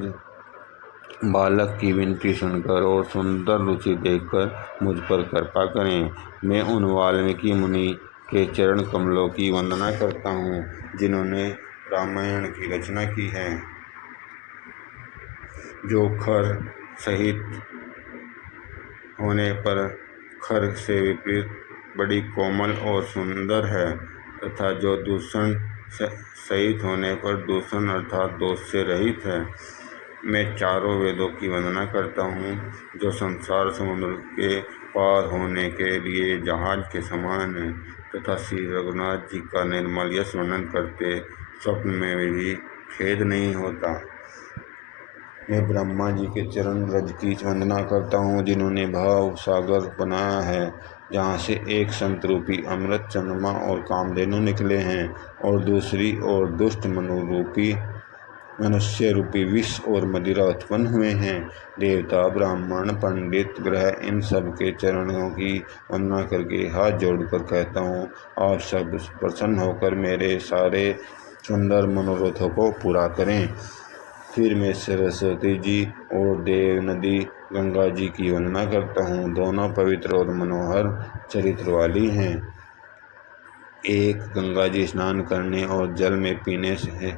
बालक की विनती सुनकर और सुंदर रुचि देखकर मुझ पर कृपा करें। मैं उन वाल्मीकि मुनि के चरण कमलों की वंदना करता हूँ, जिन्होंने रामायण की रचना की है, जो खर सहित होने पर खर से विपरीत बड़ी कोमल और सुंदर है, तथा जो दूषण सहित होने पर दूषण अर्थात दोष से रहित है। मैं चारों वेदों की वंदना करता हूँ, जो संसार समुद्र के पार होने के लिए जहाज के समान है, तथा श्री रघुनाथ जी का निर्मल यश वर्णन करते स्वप्न में भी खेद नहीं होता। मैं ब्रह्मा जी के चरण रज की वंदना करता हूँ, जिन्होंने भाव सागर बनाया है, जहाँ से एक संत रूपी अमृत चंद्रमा और कामधेनु निकले हैं, और दूसरी ओर दुष्ट मनोरूपी मनुष्य रूपी विष और मदिरा उत्पन्न हुए हैं। देवता, ब्राह्मण, पंडित, ग्रह, इन सब के चरणों की वंदना करके हाथ जोड़कर कहता हूँ, आप सब प्रसन्न होकर मेरे सारे सुंदर मनोरथों को पूरा करें। फिर मैं सरस्वती जी और देव नदी गंगा जी की वंदना करता हूँ। दोनों पवित्र और मनोहर चरित्र वाली हैं। एक गंगा जी स्नान करने और जल में पीने से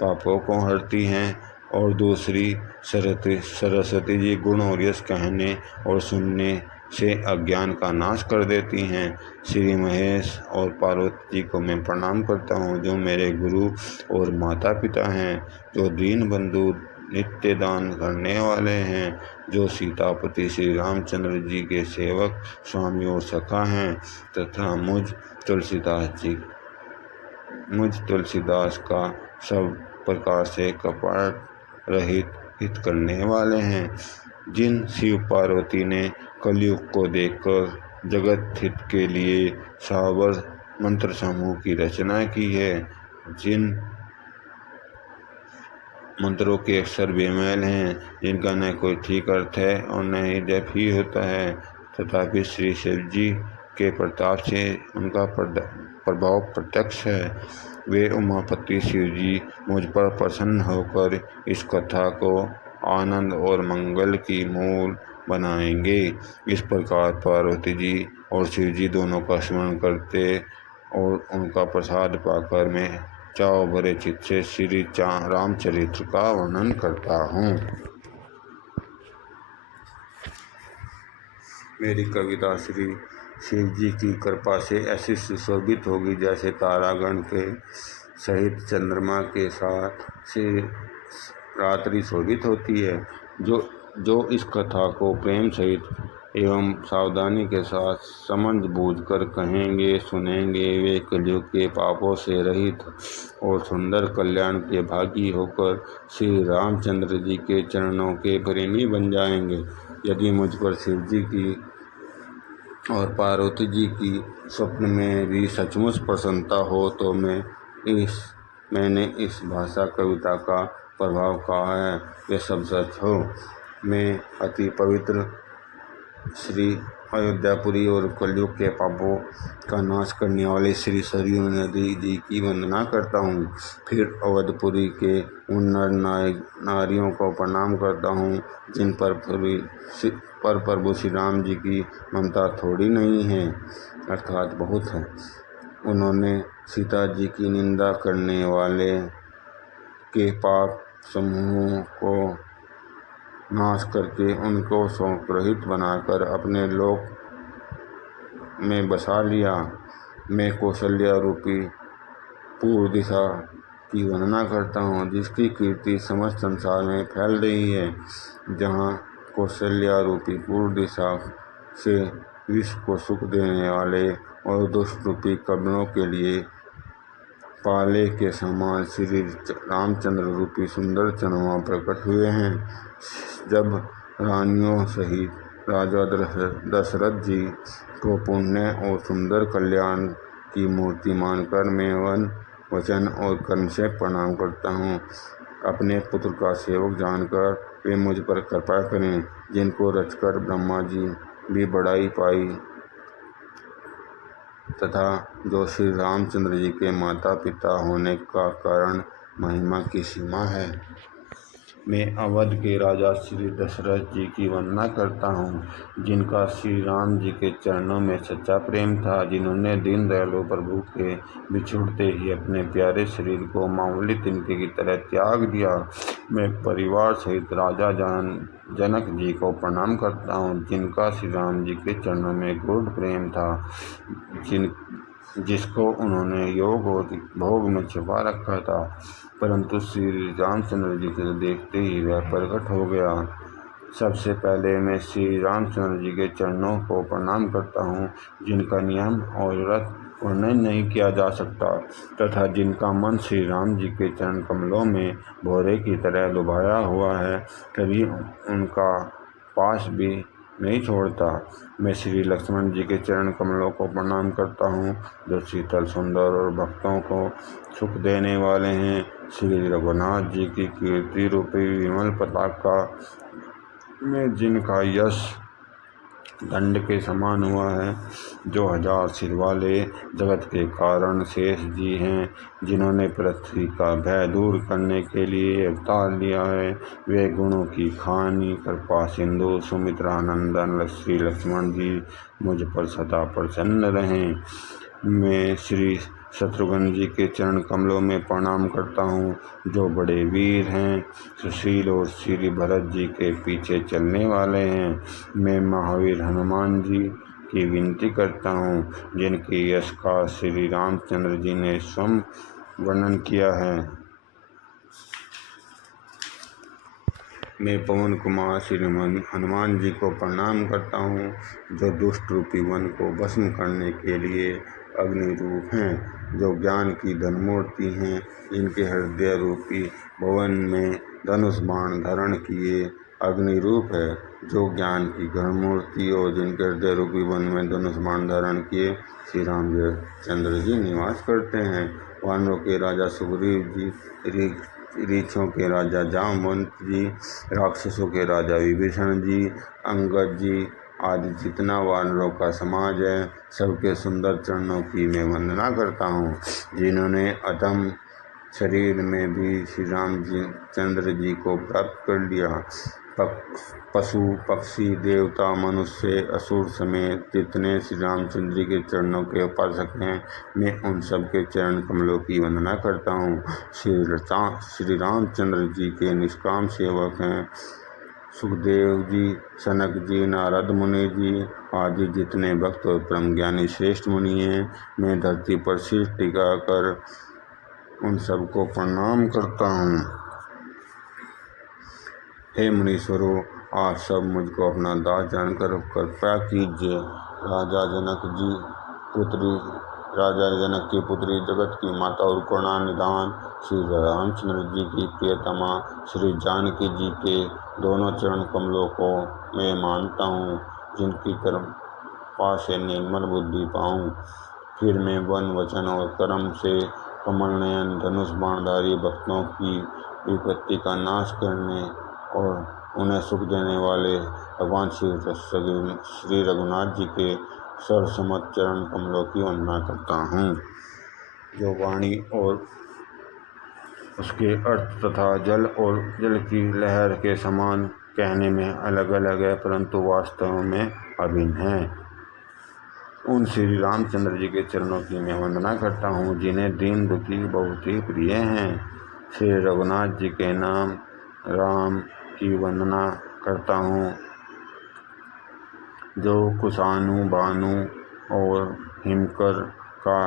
पापों को हरती हैं, और दूसरी सरस्वती जी गुण और यश कहने और सुनने से अज्ञान का नाश कर देती हैं। श्री महेश और पार्वती जी को मैं प्रणाम करता हूँ, जो मेरे गुरु और माता पिता हैं, जो दीन बंधु नित्य दान करने वाले हैं, जो सीतापति श्री रामचंद्र जी के सेवक, स्वामी और सखा हैं, तथा मुझ तुलसीदास का सब प्रकार से कपट रहित हित करने वाले हैं, जिन शिव पार्वती ने कलयुग को देखकर जगत हित के लिए सावर मंत्र समूह की रचना की है, जिन मंत्रों के अक्षर बेमेल हैं, जिनका न कोई ठीक अर्थ है और न ही जप ही होता है, तथापि श्री शिव जी के प्रताप से उनका प्रभाव प्रत्यक्ष है। वे उमापति शिव जी मुझ पर प्रसन्न होकर इस कथा को आनंद और मंगल की मूल बनाएंगे। इस प्रकार पार्वती जी और शिव जी दोनों का स्मरण करते और उनका प्रसाद पाकर मैं चाव भरे चित्त से श्री रामचरित्र का वर्णन करता हूँ। मेरी कविता श्री शिव जी की कृपा से ऐसी सुशोभित होगी, जैसे तारागण के सहित चंद्रमा के साथ से रात्रि शोभित होती है। जो इस कथा को प्रेम सहित एवं सावधानी के साथ समझ बूझ कर कहेंगे, सुनेंगे, वे कलयुग के पापों से रहित और सुंदर कल्याण के भागी होकर श्री रामचंद्र जी के चरणों के प्रेमी बन जाएंगे। यदि मुझ पर शिव जी की और पार्वती जी की स्वप्न में भी सचमुच प्रसन्नता हो, तो मैंने इस भाषा कविता का प्रभाव कहा है, वे सब सच हो। मैं अति पवित्र श्री अयोध्यापुरी और कलयुग के पापों का नाश करने वाले श्री सरयू नदी जी की वंदना करता हूँ। फिर अवधपुरी के उन नर नारियों को प्रणाम करता हूँ, जिन पर प्रभु श्री राम जी की ममता थोड़ी नहीं है, अर्थात बहुत है। उन्होंने सीता जी की निंदा करने वाले के पाप समूहों को नाश करके उनको शोक रहित बनाकर अपने लोक में बसा लिया। मैं कौशल्या रूपी पूर्व दिशा की वंदना करता हूँ, जिसकी कीर्ति समस्त संसार में फैल रही है। जहाँ कौशल्या रूपी पूर्व दिशा से विश्व को सुख देने वाले और दुष्ट रूपी कब्रों के लिए पाले के समान श्री रामचंद्र रूपी सुंदर चंद्रमा प्रकट हुए हैं। जब रानियों सहित राजा दशरथ जी को पुण्य और सुंदर कल्याण की मूर्ति मानकर मैं वचन और कर्म से प्रणाम करता हूँ। अपने पुत्र का सेवक जानकर वे मुझ पर कृपा करें, जिनको रचकर ब्रह्मा जी भी बढ़ाई पाई, तथा जो श्री रामचंद्र जी के माता पिता होने का कारण महिमा की सीमा है। मैं अवध के राजा श्री दशरथ जी की वंदना करता हूँ, जिनका श्री राम जी के चरणों में सच्चा प्रेम था, जिन्होंने दीन दयालु प्रभु के बिछुड़ते ही अपने प्यारे शरीर को मामूली तिनके की तरह त्याग दिया। मैं परिवार सहित राजा जनक जी को प्रणाम करता हूँ, जिनका श्री राम जी के चरणों में गूढ़ प्रेम था, जिसको उन्होंने योग और भोग में छिपा रखा था, परंतु श्री रामचंद्र जी को देखते ही वह प्रकट हो गया। सबसे पहले मैं श्री रामचंद्र जी के चरणों को प्रणाम करता हूँ, जिनका नियम और व्रत वर्णन नहीं किया जा सकता, तथा जिनका मन श्री राम जी के चरण कमलों में भौरे की तरह लुभाया हुआ है, कभी उनका पास भी नहीं छोड़ता। मैं श्री लक्ष्मण जी के चरण कमलों को प्रणाम करता हूँ, जो शीतल, सुंदर और भक्तों को सुख देने वाले हैं। श्री रघुनाथ जी की कीर्ति रूपी विमल पताका में जिनका यश दंड के समान हुआ है, जो 1000 सिर वाले जगत के कारण शेष जी हैं, जिन्होंने पृथ्वी का भय दूर करने के लिए अवतार लिया है, वे गुणों की खानी कृपा सिंधु सुमित्रा नंदन श्री लक्ष्मण जी मुझ पर सदा प्रसन्न रहें। मैं श्री शत्रुघ्न जी के चरण कमलों में प्रणाम करता हूँ, जो बड़े वीर हैं, सुशील और श्री भरत जी के पीछे चलने वाले हैं। मैं महावीर हनुमान जी की विनती करता हूँ, जिनके यश का श्री रामचंद्र जी ने स्वयं वर्णन किया है। मैं पवन कुमार श्री हनुमान जी को प्रणाम करता हूँ, जो दुष्ट रूपी वन को भस्म करने के लिए अग्नि रूप हैं, जो ज्ञान की धनमूर्ति हैं, जिनके हृदय रूपी भवन में धनुष बाण धारण किए अग्नि रूप है, जो ज्ञान की घनमूर्ति और जिनके हृदय रूपी वन में धनुष बाण धारण किए श्री रामचंद्र जी निवास करते हैं। वानरों के राजा सुग्रीव जी, रीछों के राजा जामवंत जी, राक्षसों के राजा विभीषण जी, अंगद जी आदि जितना वानरों का समाज है, सबके सुंदर चरणों की मैं वंदना करता हूँ, जिन्होंने अधम शरीर में भी श्री रामचंद्र जी को प्राप्त कर लिया। पशु पक्षी देवता मनुष्य असुर समेत जितने श्री रामचंद्र जी के चरणों के उपासक हैं, मैं उन सब के चरण कमलों की वंदना करता हूँ। श्री रामचंद्र जी के निष्काम सेवक हैं सुखदेव जी, सनक जी, नारद मुनि जी आदि जितने भक्त और परम ज्ञानी श्रेष्ठ मुनि हैं, मैं धरती पर शीश टिकाकर उन सबको प्रणाम करता हूँ। हे मुनीश्वरों, आप सब मुझको अपना दास जानकर कृपा कीजिए। राजा जनक की पुत्री जगत की माता और करुणा निधान श्री रामचंद्र जी की प्रियतमा श्री जानकी जी के दोनों चरण कमलों को मैं मानता हूँ, जिनकी कृपा से निर्मल बुद्धि पाऊँ। फिर मैं वन वचन और कर्म से कमल नयन धनुष बाणधारी भक्तों की विपत्ति का नाश करने और उन्हें सुख देने वाले भगवान श्री रघुनाथ जी के सर्वसम्मत चरण कमलों की वंदना करता हूँ, जो वाणी और उसके अर्थ तथा जल और जल की लहर के समान कहने में अलग अलग है, परंतु वास्तव में अभिन्न है। उन श्री रामचंद्र जी के चरणों की मैं वंदना करता हूँ, जिन्हें दीन दुखी बहुत ही प्रिय हैं। श्री रघुनाथ जी के नाम राम की वंदना करता हूँ, जो कुशानु भानु और हिमकर का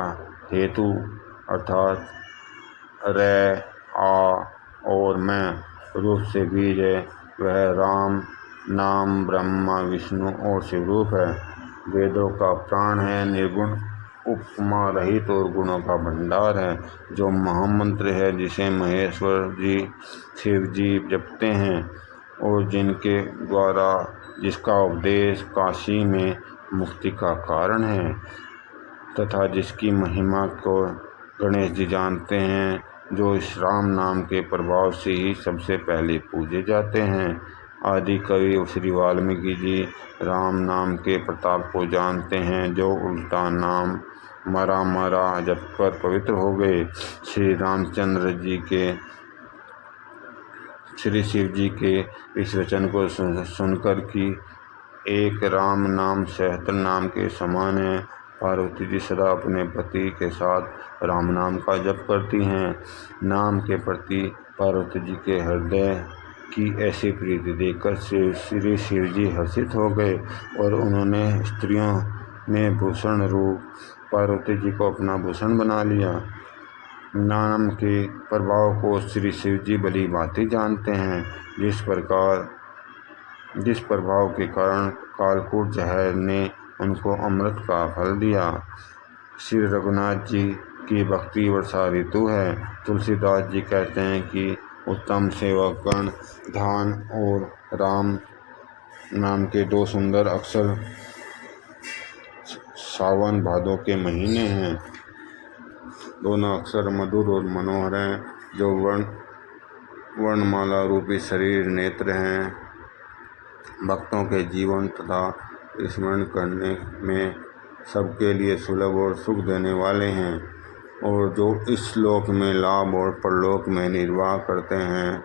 हेतु अर्थात रे आ और मैं रूप से बीज है। वह राम नाम ब्रह्मा विष्णु और शिवरूप है, वेदों का प्राण है, निर्गुण उपमा रहित और गुणों का भंडार है, जो महामंत्र है, जिसे महेश्वर जी शिव जी जपते हैं और जिनके द्वारा जिसका उपदेश काशी में मुक्ति का कारण है, तथा जिसकी महिमा को गणेश जी जानते हैं, जो इस राम नाम के प्रभाव से ही सबसे पहले पूजे जाते हैं। आदि कवि श्री वाल्मीकि जी राम नाम के प्रताप को जानते हैं, जो उल्टा नाम मरा जपकर पवित्र हो गए। श्री रामचंद्र जी के श्री शिव जी के इस वचन को सुनकर कि एक राम नाम सहस्त्र नाम के समान है, पार्वती जी सदा अपने पति के साथ राम नाम का जप करती हैं। नाम के प्रति पार्वती जी के हृदय की ऐसी प्रीति देखकर श्री शिव जी हर्षित हो गए और उन्होंने स्त्रियों में भूषण रूप पार्वती जी को अपना भूषण बना लिया। नाम के प्रभाव को श्री शिव जी भली भांति जानते हैं, जिस प्रभाव के कारण कालकूट जहर ने उनको अमृत का फल दिया। श्री रघुनाथ जी की भक्ति वर्षा ऋतु है। तुलसीदास जी कहते हैं कि उत्तम सेवकगण धान और राम नाम के दो सुंदर अक्षर सावन भादों के महीने हैं। दोनों अक्षर मधुर और मनोहर हैं, जो वर्णमाला रूपी शरीर नेत्र हैं। भक्तों के जीवन तथा स्मरण करने में सबके लिए सुलभ और सुख देने वाले हैं, और जो इस लोक में लाभ और परलोक में निर्वाह करते हैं,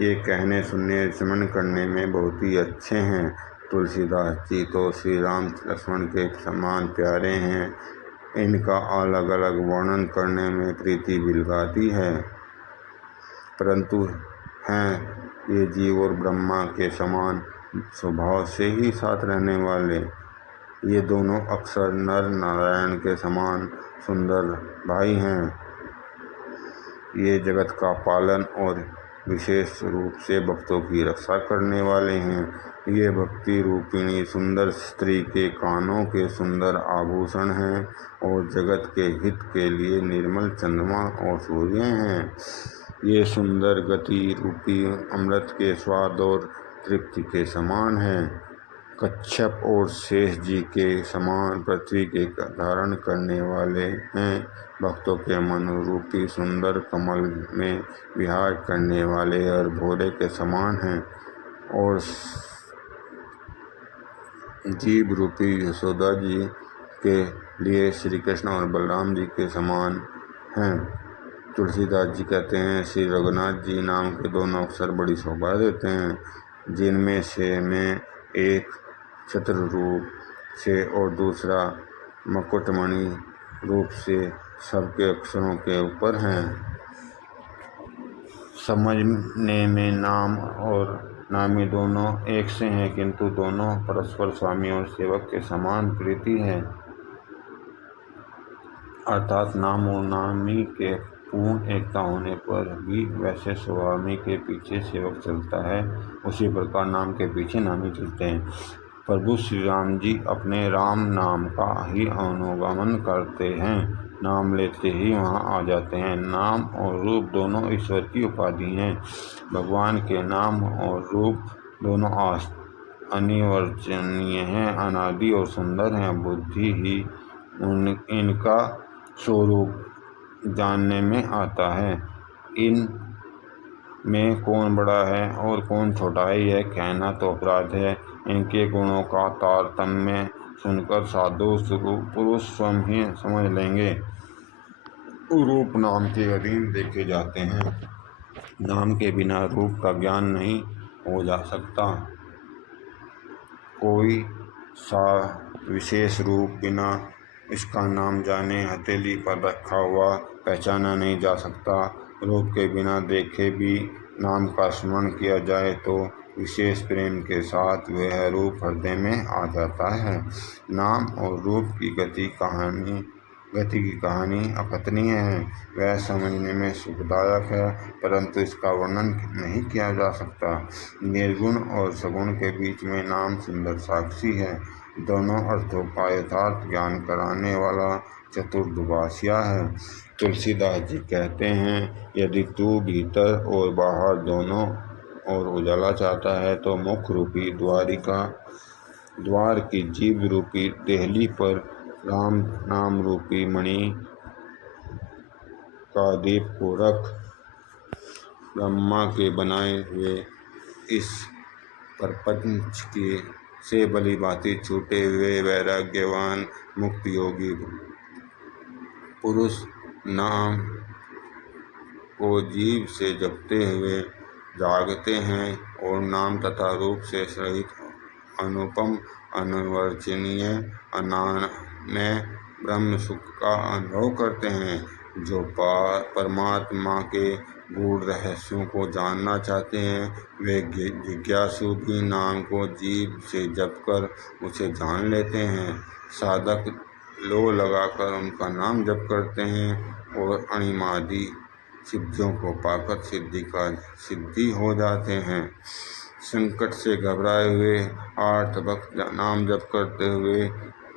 ये कहने सुनने स्मरण करने में बहुत ही अच्छे हैं। तुलसीदास जी तो श्री राम लक्ष्मण के समान प्यारे हैं। इनका अलग अलग वर्णन करने में प्रीति बिलगाती है, परंतु हैं ये जीव और ब्रह्मा के समान स्वभाव से ही साथ रहने वाले। ये दोनों अक्षर नर नारायण के समान सुंदर भाई हैं। ये जगत का पालन और विशेष रूप से भक्तों की रक्षा करने वाले हैं। ये भक्ति रूपिणी सुंदर स्त्री के कानों के सुंदर आभूषण हैं, और जगत के हित के लिए निर्मल चंद्रमा और सूर्य हैं। ये सुंदर गति रूपी अमृत के स्वाद और तृप्ति के समान हैं। कच्छप और शेष जी के समान पृथ्वी के धारण करने वाले हैं। भक्तों के मन रूपी सुंदर कमल में विहार करने वाले और भोरे के समान हैं, और जीव रूपी यशोदा जी के लिए श्री कृष्ण और बलराम जी के समान हैं। तुलसीदास जी कहते हैं, श्री रघुनाथ जी नाम के दोनों अक्षर बड़ी शोभा देते हैं, जिनमें से में एक छत्र रूप से और दूसरा मकुटमणि रूप से सबके अक्षरों के ऊपर हैं। समझने में नाम और नामी दोनों एक से हैं, किंतु दोनों परस्पर स्वामी और सेवक के समान प्रीति है। अर्थात नाम और नामी के पूर्ण एकता होने पर भी वैसे स्वामी के पीछे सेवक चलता है, उसी प्रकार नाम के पीछे नामी चलते हैं। प्रभु श्री राम जी अपने राम नाम का ही अनुगमन करते हैं, नाम लेते ही वहाँ आ जाते हैं। नाम और रूप दोनों ईश्वर की उपाधि हैं। भगवान के नाम और रूप दोनों अनिर्वचनीय हैं, अनादि और सुंदर हैं। बुद्धि ही इनका स्वरूप जानने में आता है। इन में कौन बड़ा है और कौन छोटा है, यह कहना तो अपराध है। इनके गुणों का तारतम्य सुनकर साधु पुरुष स्वयं ही समझ लेंगे। रूप नाम के अधीन देखे जाते हैं। नाम के बिना रूप का ज्ञान नहीं हो जा सकता। कोई सा विशेष रूप बिना इसका नाम जाने हथेली पर रखा हुआ पहचाना नहीं जा सकता। रूप के बिना देखे भी नाम का स्मरण किया जाए तो विशेष प्रेम के साथ वह रूप हृदय में आ जाता है। नाम और रूप की गति की कहानी अकथनीय है। वह समझने में सुखदायक है, परंतु इसका वर्णन नहीं किया जा सकता। निर्गुण और सगुण के बीच में नाम सुंदर साक्षी है। दोनों अर्थों का यथार्थ ज्ञान कराने वाला चतुर्दुभाषिया है। तुलसीदास जी कहते हैं, यदि तू भीतर और बाहर दोनों और उजाला चाहता है तो मुख रूपी द्वार की जीव रूपी देहली पर राम नाम रूपी मणि का दीप को रख। ब्रह्मा के बनाए हुए इस प्रपंच के से भली भांति छूटे हुए वैराग्यवान मुक्त योगी पुरुष नाम को जीव से जपते हुए जागते हैं और नाम तथा रूप से सहित अनुपम अनिर्वचनीय अनामय ब्रह्म सुख का अनुभव करते हैं। जो परमात्मा के गूढ़ रहस्यों को जानना चाहते हैं, वे जिज्ञासु भी नाम को जीव से जपकर उसे जान लेते हैं। साधक लो लगाकर उनका नाम जप करते हैं और अणिमादि सिद्धियों को पाकर सिद्धि हो जाते हैं। संकट से घबराए हुए आर्त भक्त नाम जप करते हुए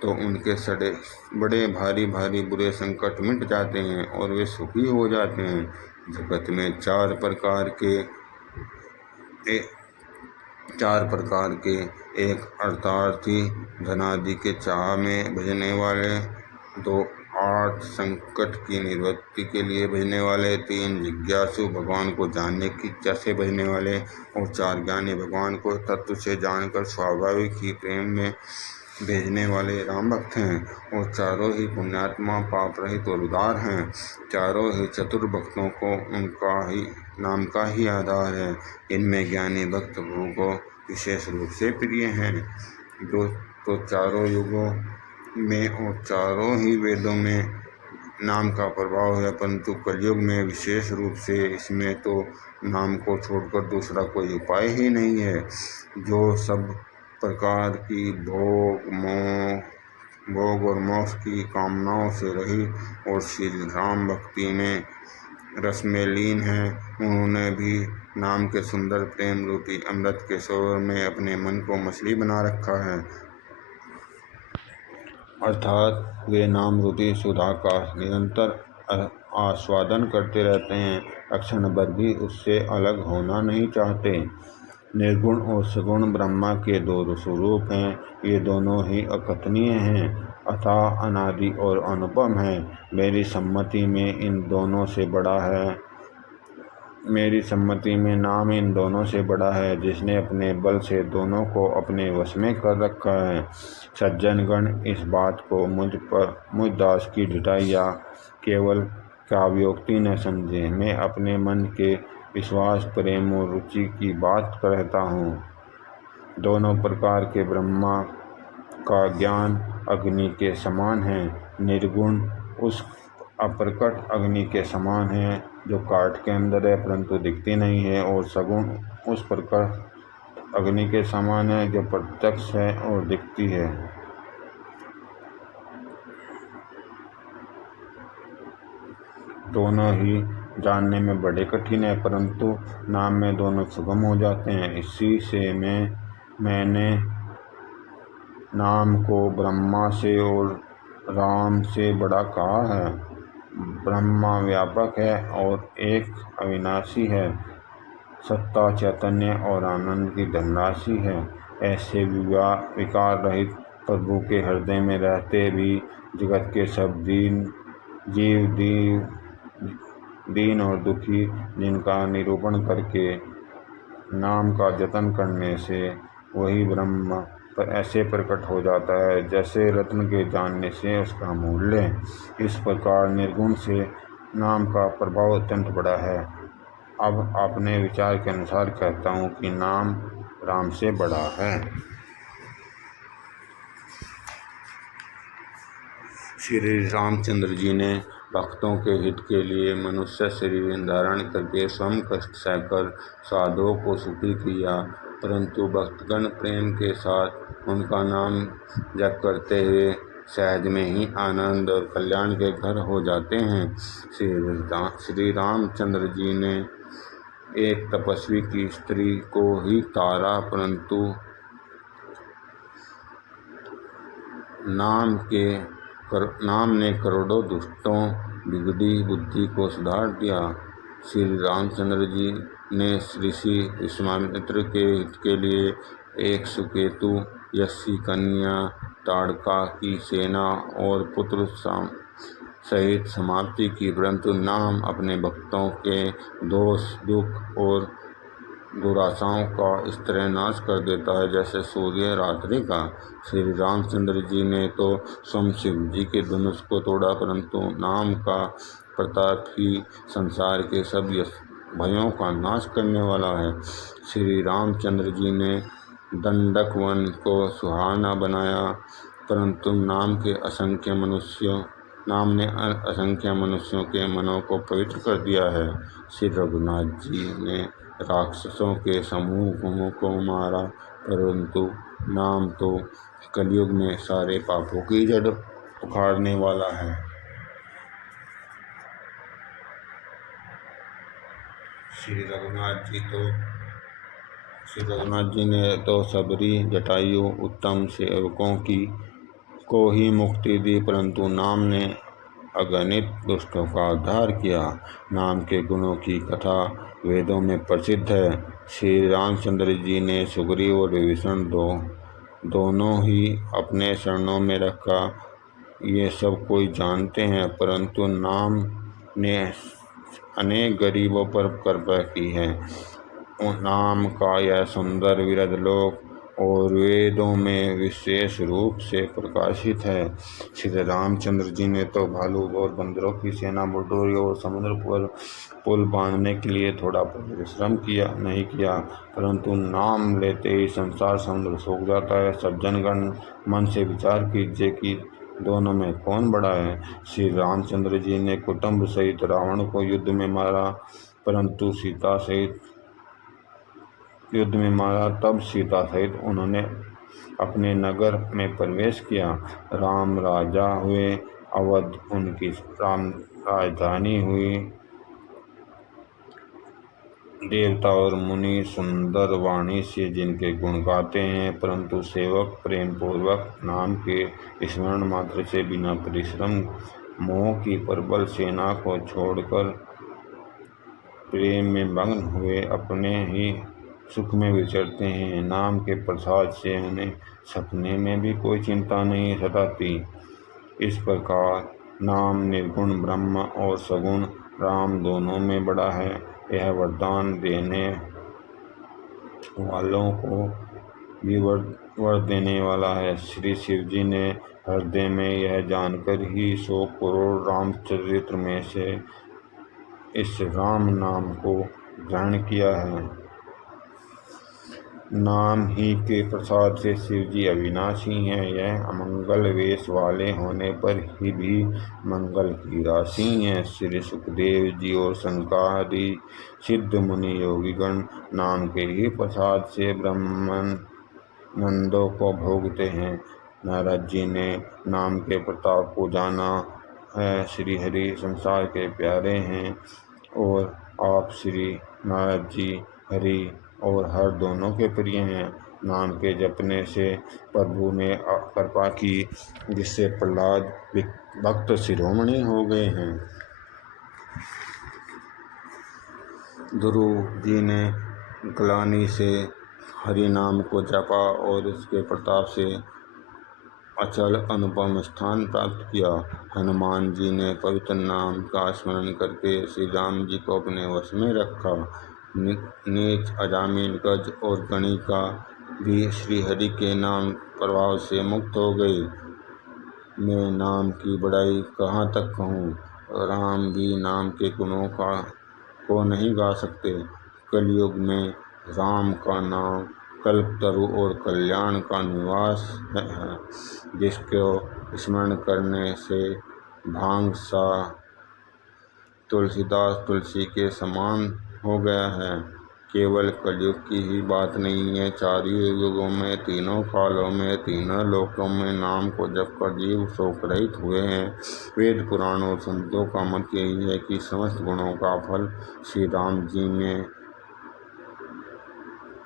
तो उनके सड़े बड़े भारी भारी बुरे संकट मिट जाते हैं और वे सुखी हो जाते हैं। जगत में चार प्रकार के एक अर्थार्थी, धनादि के चाह में भजने वाले, दो आठ संकट की निवृत्ति के लिए भजने वाले, तीन जिज्ञासु भगवान को जानने की इच्छा से भजने वाले, और चार ज्ञानी भगवान को तत्व से जानकर स्वाभाविक ही प्रेम में भेजने वाले राम भक्त हैं। और चारों ही पुण्यात्मा, पाप रहित और उदार हैं। चारों ही चतुर भक्तों को उनका ही नाम का ही आधार है। इनमें ज्ञानी भक्त प्रभु को विशेष रूप से प्रिय हैं, जो तो चारों युगों में और चारों ही वेदों में नाम का प्रभाव है, परंतु कलयुग में विशेष रूप से इसमें तो नाम को छोड़कर दूसरा कोई उपाय ही नहीं है। जो सब प्रकार की भोग और मोक्ष की कामनाओं से रहित और श्री राम भक्ति में रस में लीन है, उन्होंने भी नाम के सुंदर प्रेम रूपी अमृत के सरोवर में अपने मन को मछली बना रखा है। अर्थात वे नाम रूपी सुधा का निरंतर आस्वादन करते रहते हैं, अक्षण भर भी उससे अलग होना नहीं चाहते। निर्गुण और सगुण ब्रह्मा के दो स्वरूप हैं। ये दोनों ही अकथनीय हैं, अथाह, अनादि और अनुपम हैं। मेरी सम्मति में नाम इन दोनों से बड़ा है, जिसने अपने बल से दोनों को अपने वश में कर रखा है। सज्जनगण इस बात को मुझ दास की ढिठाई या केवल काव्योक्ति न समझे। मैं अपने मन के विश्वास, प्रेम और रुचि की बात कहता हूँ। दोनों प्रकार के ब्रह्मा का ज्ञान अग्नि के समान है। निर्गुण उस अप्रकट अग्नि के समान है जो काठ के अंदर है परंतु दिखती नहीं है, और सगुण उस प्रकट अग्नि के समान है जो प्रत्यक्ष है और दिखती है। दोनों ही जानने में बड़े कठिन है, परंतु नाम में दोनों सुगम हो जाते हैं। इसी से मैंने नाम को ब्रह्मा से और राम से बड़ा कहा है। ब्रह्मा व्यापक है और एक अविनाशी है, सत्ता, चैतन्य और आनंद की धनराशि है। ऐसे विकार रहित प्रभु के हृदय में रहते भी जगत के सब जीव दीन और दुखी, जिनका निरूपण करके नाम का जतन करने से वही ब्रह्म पर ऐसे प्रकट हो जाता है जैसे रत्न के जानने से उसका मूल्य। इस प्रकार निर्गुण से नाम का प्रभाव अत्यंत बड़ा है। अब अपने विचार के अनुसार कहता हूँ कि नाम राम से बड़ा है। श्री रामचंद्र जी ने भक्तों के हित के लिए मनुष्य शरीर धारण करके स्वयं कष्ट सहकर साधुओं को सुखी किया, परंतु भक्तगण प्रेम के साथ उनका नाम जप करते हुए सहज में ही आनंद और कल्याण के घर हो जाते हैं। श्री रामचंद्र जी ने एक तपस्वी की स्त्री को ही तारा, परंतु नाम ने करोड़ों दुष्टों बिगड़ी बुद्धि को सुधार दिया। श्री रामचंद्र जी ने ऋषि विश्वामित्र के हित के लिए एक सुकेतु, यशी कन्या, ताड़का की सेना और पुत्र सहित समाप्ति की, परंतु नाम अपने भक्तों के दोष, दुख और दुराशाओं का इस तरह नाश कर देता है जैसे सूर्य रात्रि का। श्री रामचंद्र जी ने तो स्वयं शिव जी के धनुष को तोड़ा, परंतु नाम का प्रताप ही संसार के सब भयों का नाश करने वाला है। श्री रामचंद्र जी ने दंडक वन को सुहाना बनाया, परंतु नाम ने असंख्य मनुष्यों के मनों को पवित्र कर दिया है। श्री रघुनाथ जी ने राक्षसों के समूह को मारा, परंतु नाम तो कलयुग में सारे पापों की जड़ उखाड़ने वाला है। श्री रघुनाथ जी ने तो सबरी, जटायु, उत्तम सेवकों की को ही मुक्ति दी, परंतु नाम ने अगणित दुष्टों का उद्धार किया। नाम के गुणों की कथा वेदों में प्रसिद्ध है। श्री रामचंद्र जी ने सुग्रीव और विभीषण दोनों ही अपने शरणों में रखा, ये सब कोई जानते हैं, परंतु नाम ने अनेक गरीबों पर कृपा की है। नाम का यह सुंदर विरध लोक और वेदों में विशेष रूप से प्रकाशित है। श्री रामचंद्र जी ने तो भालू और बंदरों की सेना, बुलडोरी और समुद्र पर पुल बांधने के लिए थोड़ा परिश्रम नहीं किया, परंतु नाम लेते ही संसार समुद्र सूख जाता है। सज्जनगण, मन से विचार कीजिए कि दोनों में कौन बड़ा है। श्री रामचंद्र जी ने कुटुंब सहित रावण को युद्ध में मारा, परंतु तब सीता सहित उन्होंने अपने नगर में प्रवेश किया। राम राजा हुए, अवध उनकी राजधानी हुई। देवता और मुनि सुंदर वाणी से जिनके गुण गाते हैं, परंतु सेवक प्रेम पूर्वक नाम के स्मरण मात्र से बिना परिश्रम मोह की प्रबल सेना को छोड़कर प्रेम में मग्न हुए अपने ही सुख में विचरते हैं। नाम के प्रसाद से उन्हें सपने में भी कोई चिंता नहीं सताती। इस प्रकार नाम निर्गुण ब्रह्म और सगुण राम दोनों में बड़ा है। यह वरदान देने वालों को भी वर देने वाला है। श्री शिव जी ने हृदय में यह जानकर ही 100 करोड़ रामचरित्र में से इस राम नाम को ग्रहण किया है। नाम ही के प्रसाद से शिव जी अविनाशी हैं। यह अमंगल वेश वाले होने पर ही भी मंगल की राशि हैं। श्री सुखदेव जी और शंकादि सिद्ध मुनि योगीगण नाम के ही प्रसाद से ब्रह्मानंदों को भोगते हैं। नारद जी ने नाम के प्रताप को जाना है। श्री हरि संसार के प्यारे हैं और आप श्री नारद जी हरि और हर दोनों के प्रिय हैं। नाम के जपने से प्रभु ने कृपा की, जिससे प्रहलाद भक्त शिरोमणि हो गए हैं। ध्रुव जी ने ग्लानि से हरि नाम को जपा और उसके प्रताप से अचल अनुपम स्थान प्राप्त किया। हनुमान जी ने पवित्र नाम का स्मरण करके श्री राम जी को अपने वश में रखा। नीच, अजामिल, गज और गणिका भी श्री हरि के नाम प्रभाव से मुक्त हो गई। मैं नाम की बड़ाई कहाँ तक कहूँ, राम भी नाम के गुणों को नहीं गा सकते। कलयुग में राम का नाम कल्पतरु और कल्याण का निवास है, जिसको स्मरण करने से भांग सा तुलसीदास तुलसी के समान हो गया है। केवल कलयुग की ही बात नहीं है, चारों युगों में, तीनों कालों में, तीनों लोकों में नाम को जप कर जीव शोक रहित हुए हैं। वेद पुराण और संतों का मत यही है कि समस्त गुणों का फल श्री राम जी में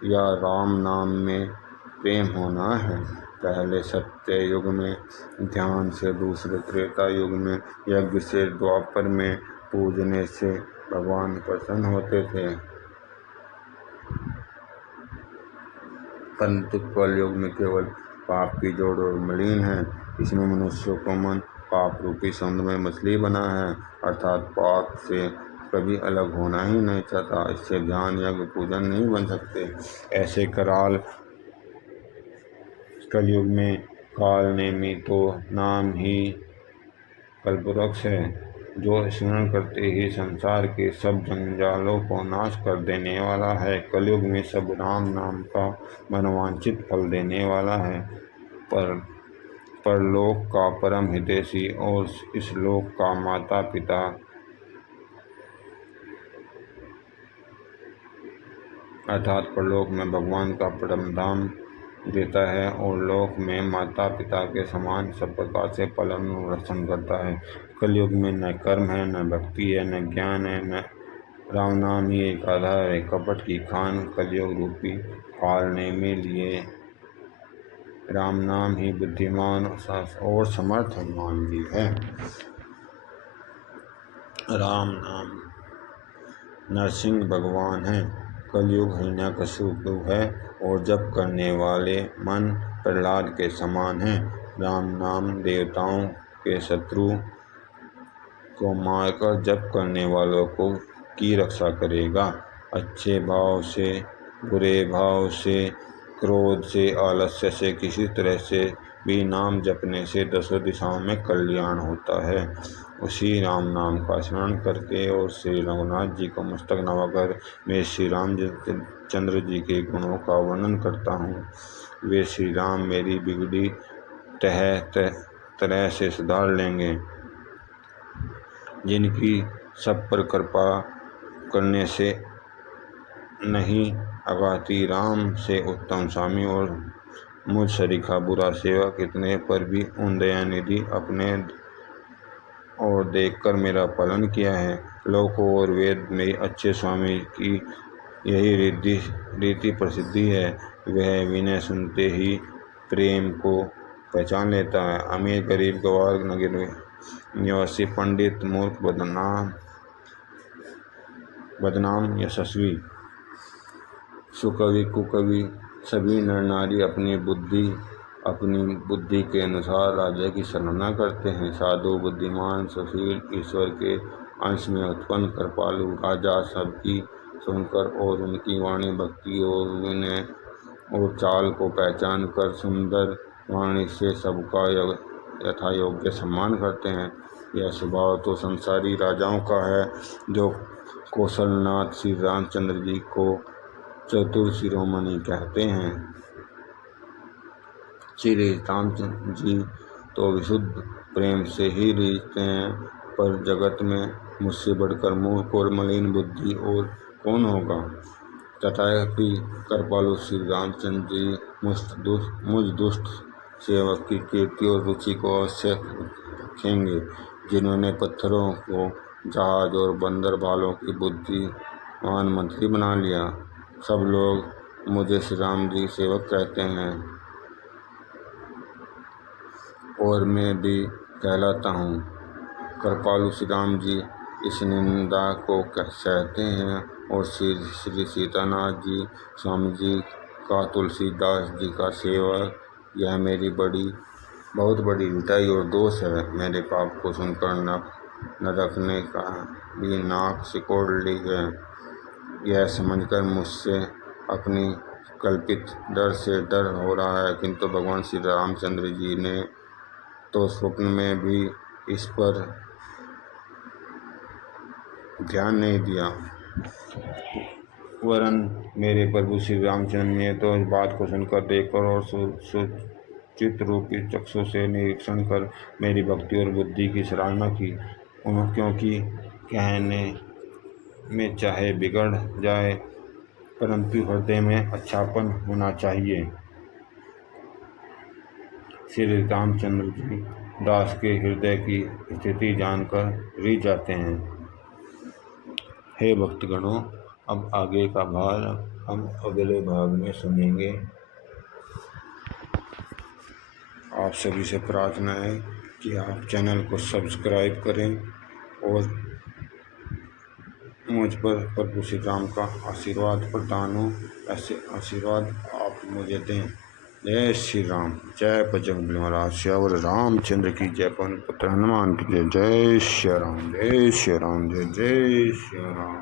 या राम नाम में प्रेम होना है। पहले सत्य युग में ध्यान से, दूसरे त्रेता युग में यज्ञ से, द्वापर में पूजने से भगवान प्रसन्न होते थे, परंतु कलयुग में केवल पाप की जोड़ और मलिन है। इसमें मनुष्यों को मन पाप रूपी समुद्र में मछली बना है, अर्थात पाप से कभी अलग होना ही नहीं चाहता। इससे ध्यान, यज्ञ, पूजन नहीं बन सकते। ऐसे कराल कलयुग में काल नेमी तो नाम ही कल्पवृक्ष है, जो स्मरण करते ही संसार के सब जंजालों को नाश कर देने वाला है। कलयुग में सब राम नाम का मनोवांछित फल देने वाला है। परलोक का परम हितैषी और इस लोक का माता पिता अर्थात परलोक में भगवान का परम धाम देता है और लोक में माता पिता के समान सब प्रकार से पालन और रक्षण करता है। कलयुग में न कर्म है, न भक्ति है, न ज्ञान है, न राम नाम ही एक आधार है। कपट की खान कलयुग रूपी काल ने में लिए राम नाम ही बुद्धिमान और समर्थ हनुमान जी है। राम नाम नरसिंह भगवान है, कलयुग हिरण्यकशिपु है और जप करने वाले मन प्रहलाद के समान है। राम नाम देवताओं के शत्रु को मारकर जप करने वालों को की रक्षा करेगा। अच्छे भाव से, बुरे भाव से, क्रोध से, आलस्य से, किसी तरह से भी नाम जपने से दसों दिशाओं में कल्याण होता है। उसी राम नाम का स्मरण करके और श्री रघुनाथ जी को मस्तक नवाकर मैं श्री रामचंद्र जी के गुणों का वर्णन करता हूँ। वे श्री राम मेरी बिगड़ी तरह से सुधार लेंगे, जिनकी सब पर कृपा करने से नहीं अगाती। राम से उत्तम स्वामी और मुझ सरीखा बुरा सेवक इतने पर भी उन दयानिधि अपने और देखकर मेरा पालन किया है। लोकों और वेद में अच्छे स्वामी की यही रीति प्रसिद्धि है। वह विनय सुनते ही प्रेम को पहचान लेता है। अमीर गरीब, गवार नगर निवासी, पंडित मूर्ख, बदनाम यशस्वी, सुकवि कुकवि, सभी नर नारी अपनी बुद्धि के अनुसार राजा की सराहना करते हैं। साधु, बुद्धिमान, सुशील, ईश्वर के अंश में उत्पन्न कृपालु राजा सबकी सुनकर और उनकी वाणी, भक्ति और विनय और चाल को पहचान कर सुंदर वाणी से सबका यथा योग्य सम्मान करते हैं। यह स्वभाव तो संसारी राजाओं का है, जो कौशलनाथ श्री रामचंद्र जी को चतुर शिरोमणि कहते हैं। श्री रामचंद्र जी तो विशुद्ध प्रेम से ही रीझते हैं, पर जगत में मुझसे बढ़कर मूर्ख और मलिन बुद्धि और कौन होगा। तथापि कृपालु श्री रामचंद्र जी मुझ दुष्ट सेवक की कीर्ति और रुचि को अवश्य रखेंगे, जिन्होंने पत्थरों को जहाज और बंदर भालों की बुद्धिमान मंत्री बना लिया। सब लोग मुझे श्री राम जी सेवक कहते हैं और मैं भी कहलाता हूँ। कृपालु श्री राम जी इस निंदा को सहते हैं और श्री सीतानाथ जी, स्वामी जी का तुलसीदास जी का सेवक, यह मेरी बहुत बड़ी विटाई और दोष है। मेरे पाप को सुनकर न रखने का भी नाक सिकोड़ ली है। यह समझकर मुझसे अपनी कल्पित डर से डर हो रहा है, किंतु भगवान श्री रामचंद्र जी ने तो स्वप्न में भी इस पर ध्यान नहीं दिया। वरन मेरे प्रभु श्री रामचंद्र ने तो इस बात को सुनकर, देखकर और सुचित रूपी चक्षु से निरीक्षण कर मेरी भक्ति और बुद्धि की सराहना की। क्योंकि कहने में चाहे बिगड़ जाए, परंतु हृदय में अच्छापन होना चाहिए। श्री रामचंद्र जी दास के हृदय की स्थिति जानकर रीझ जाते हैं। हे भक्तगणों, अब आगे का भाग हम अगले भाग में सुनेंगे। आप सभी से प्रार्थना है कि आप चैनल को सब्सक्राइब करें और मुझ पर प्रभु श्री राम का आशीर्वाद प्रदान हो, ऐसे आशीर्वाद आप मुझे दें। जय श्री राम, जय बजरंगबली महाराज, श्यावर रामचंद्र की जय, पवन पुत्र हनुमान की जय। जय श्री राम, जय श्री राम, जय जय श्री राम।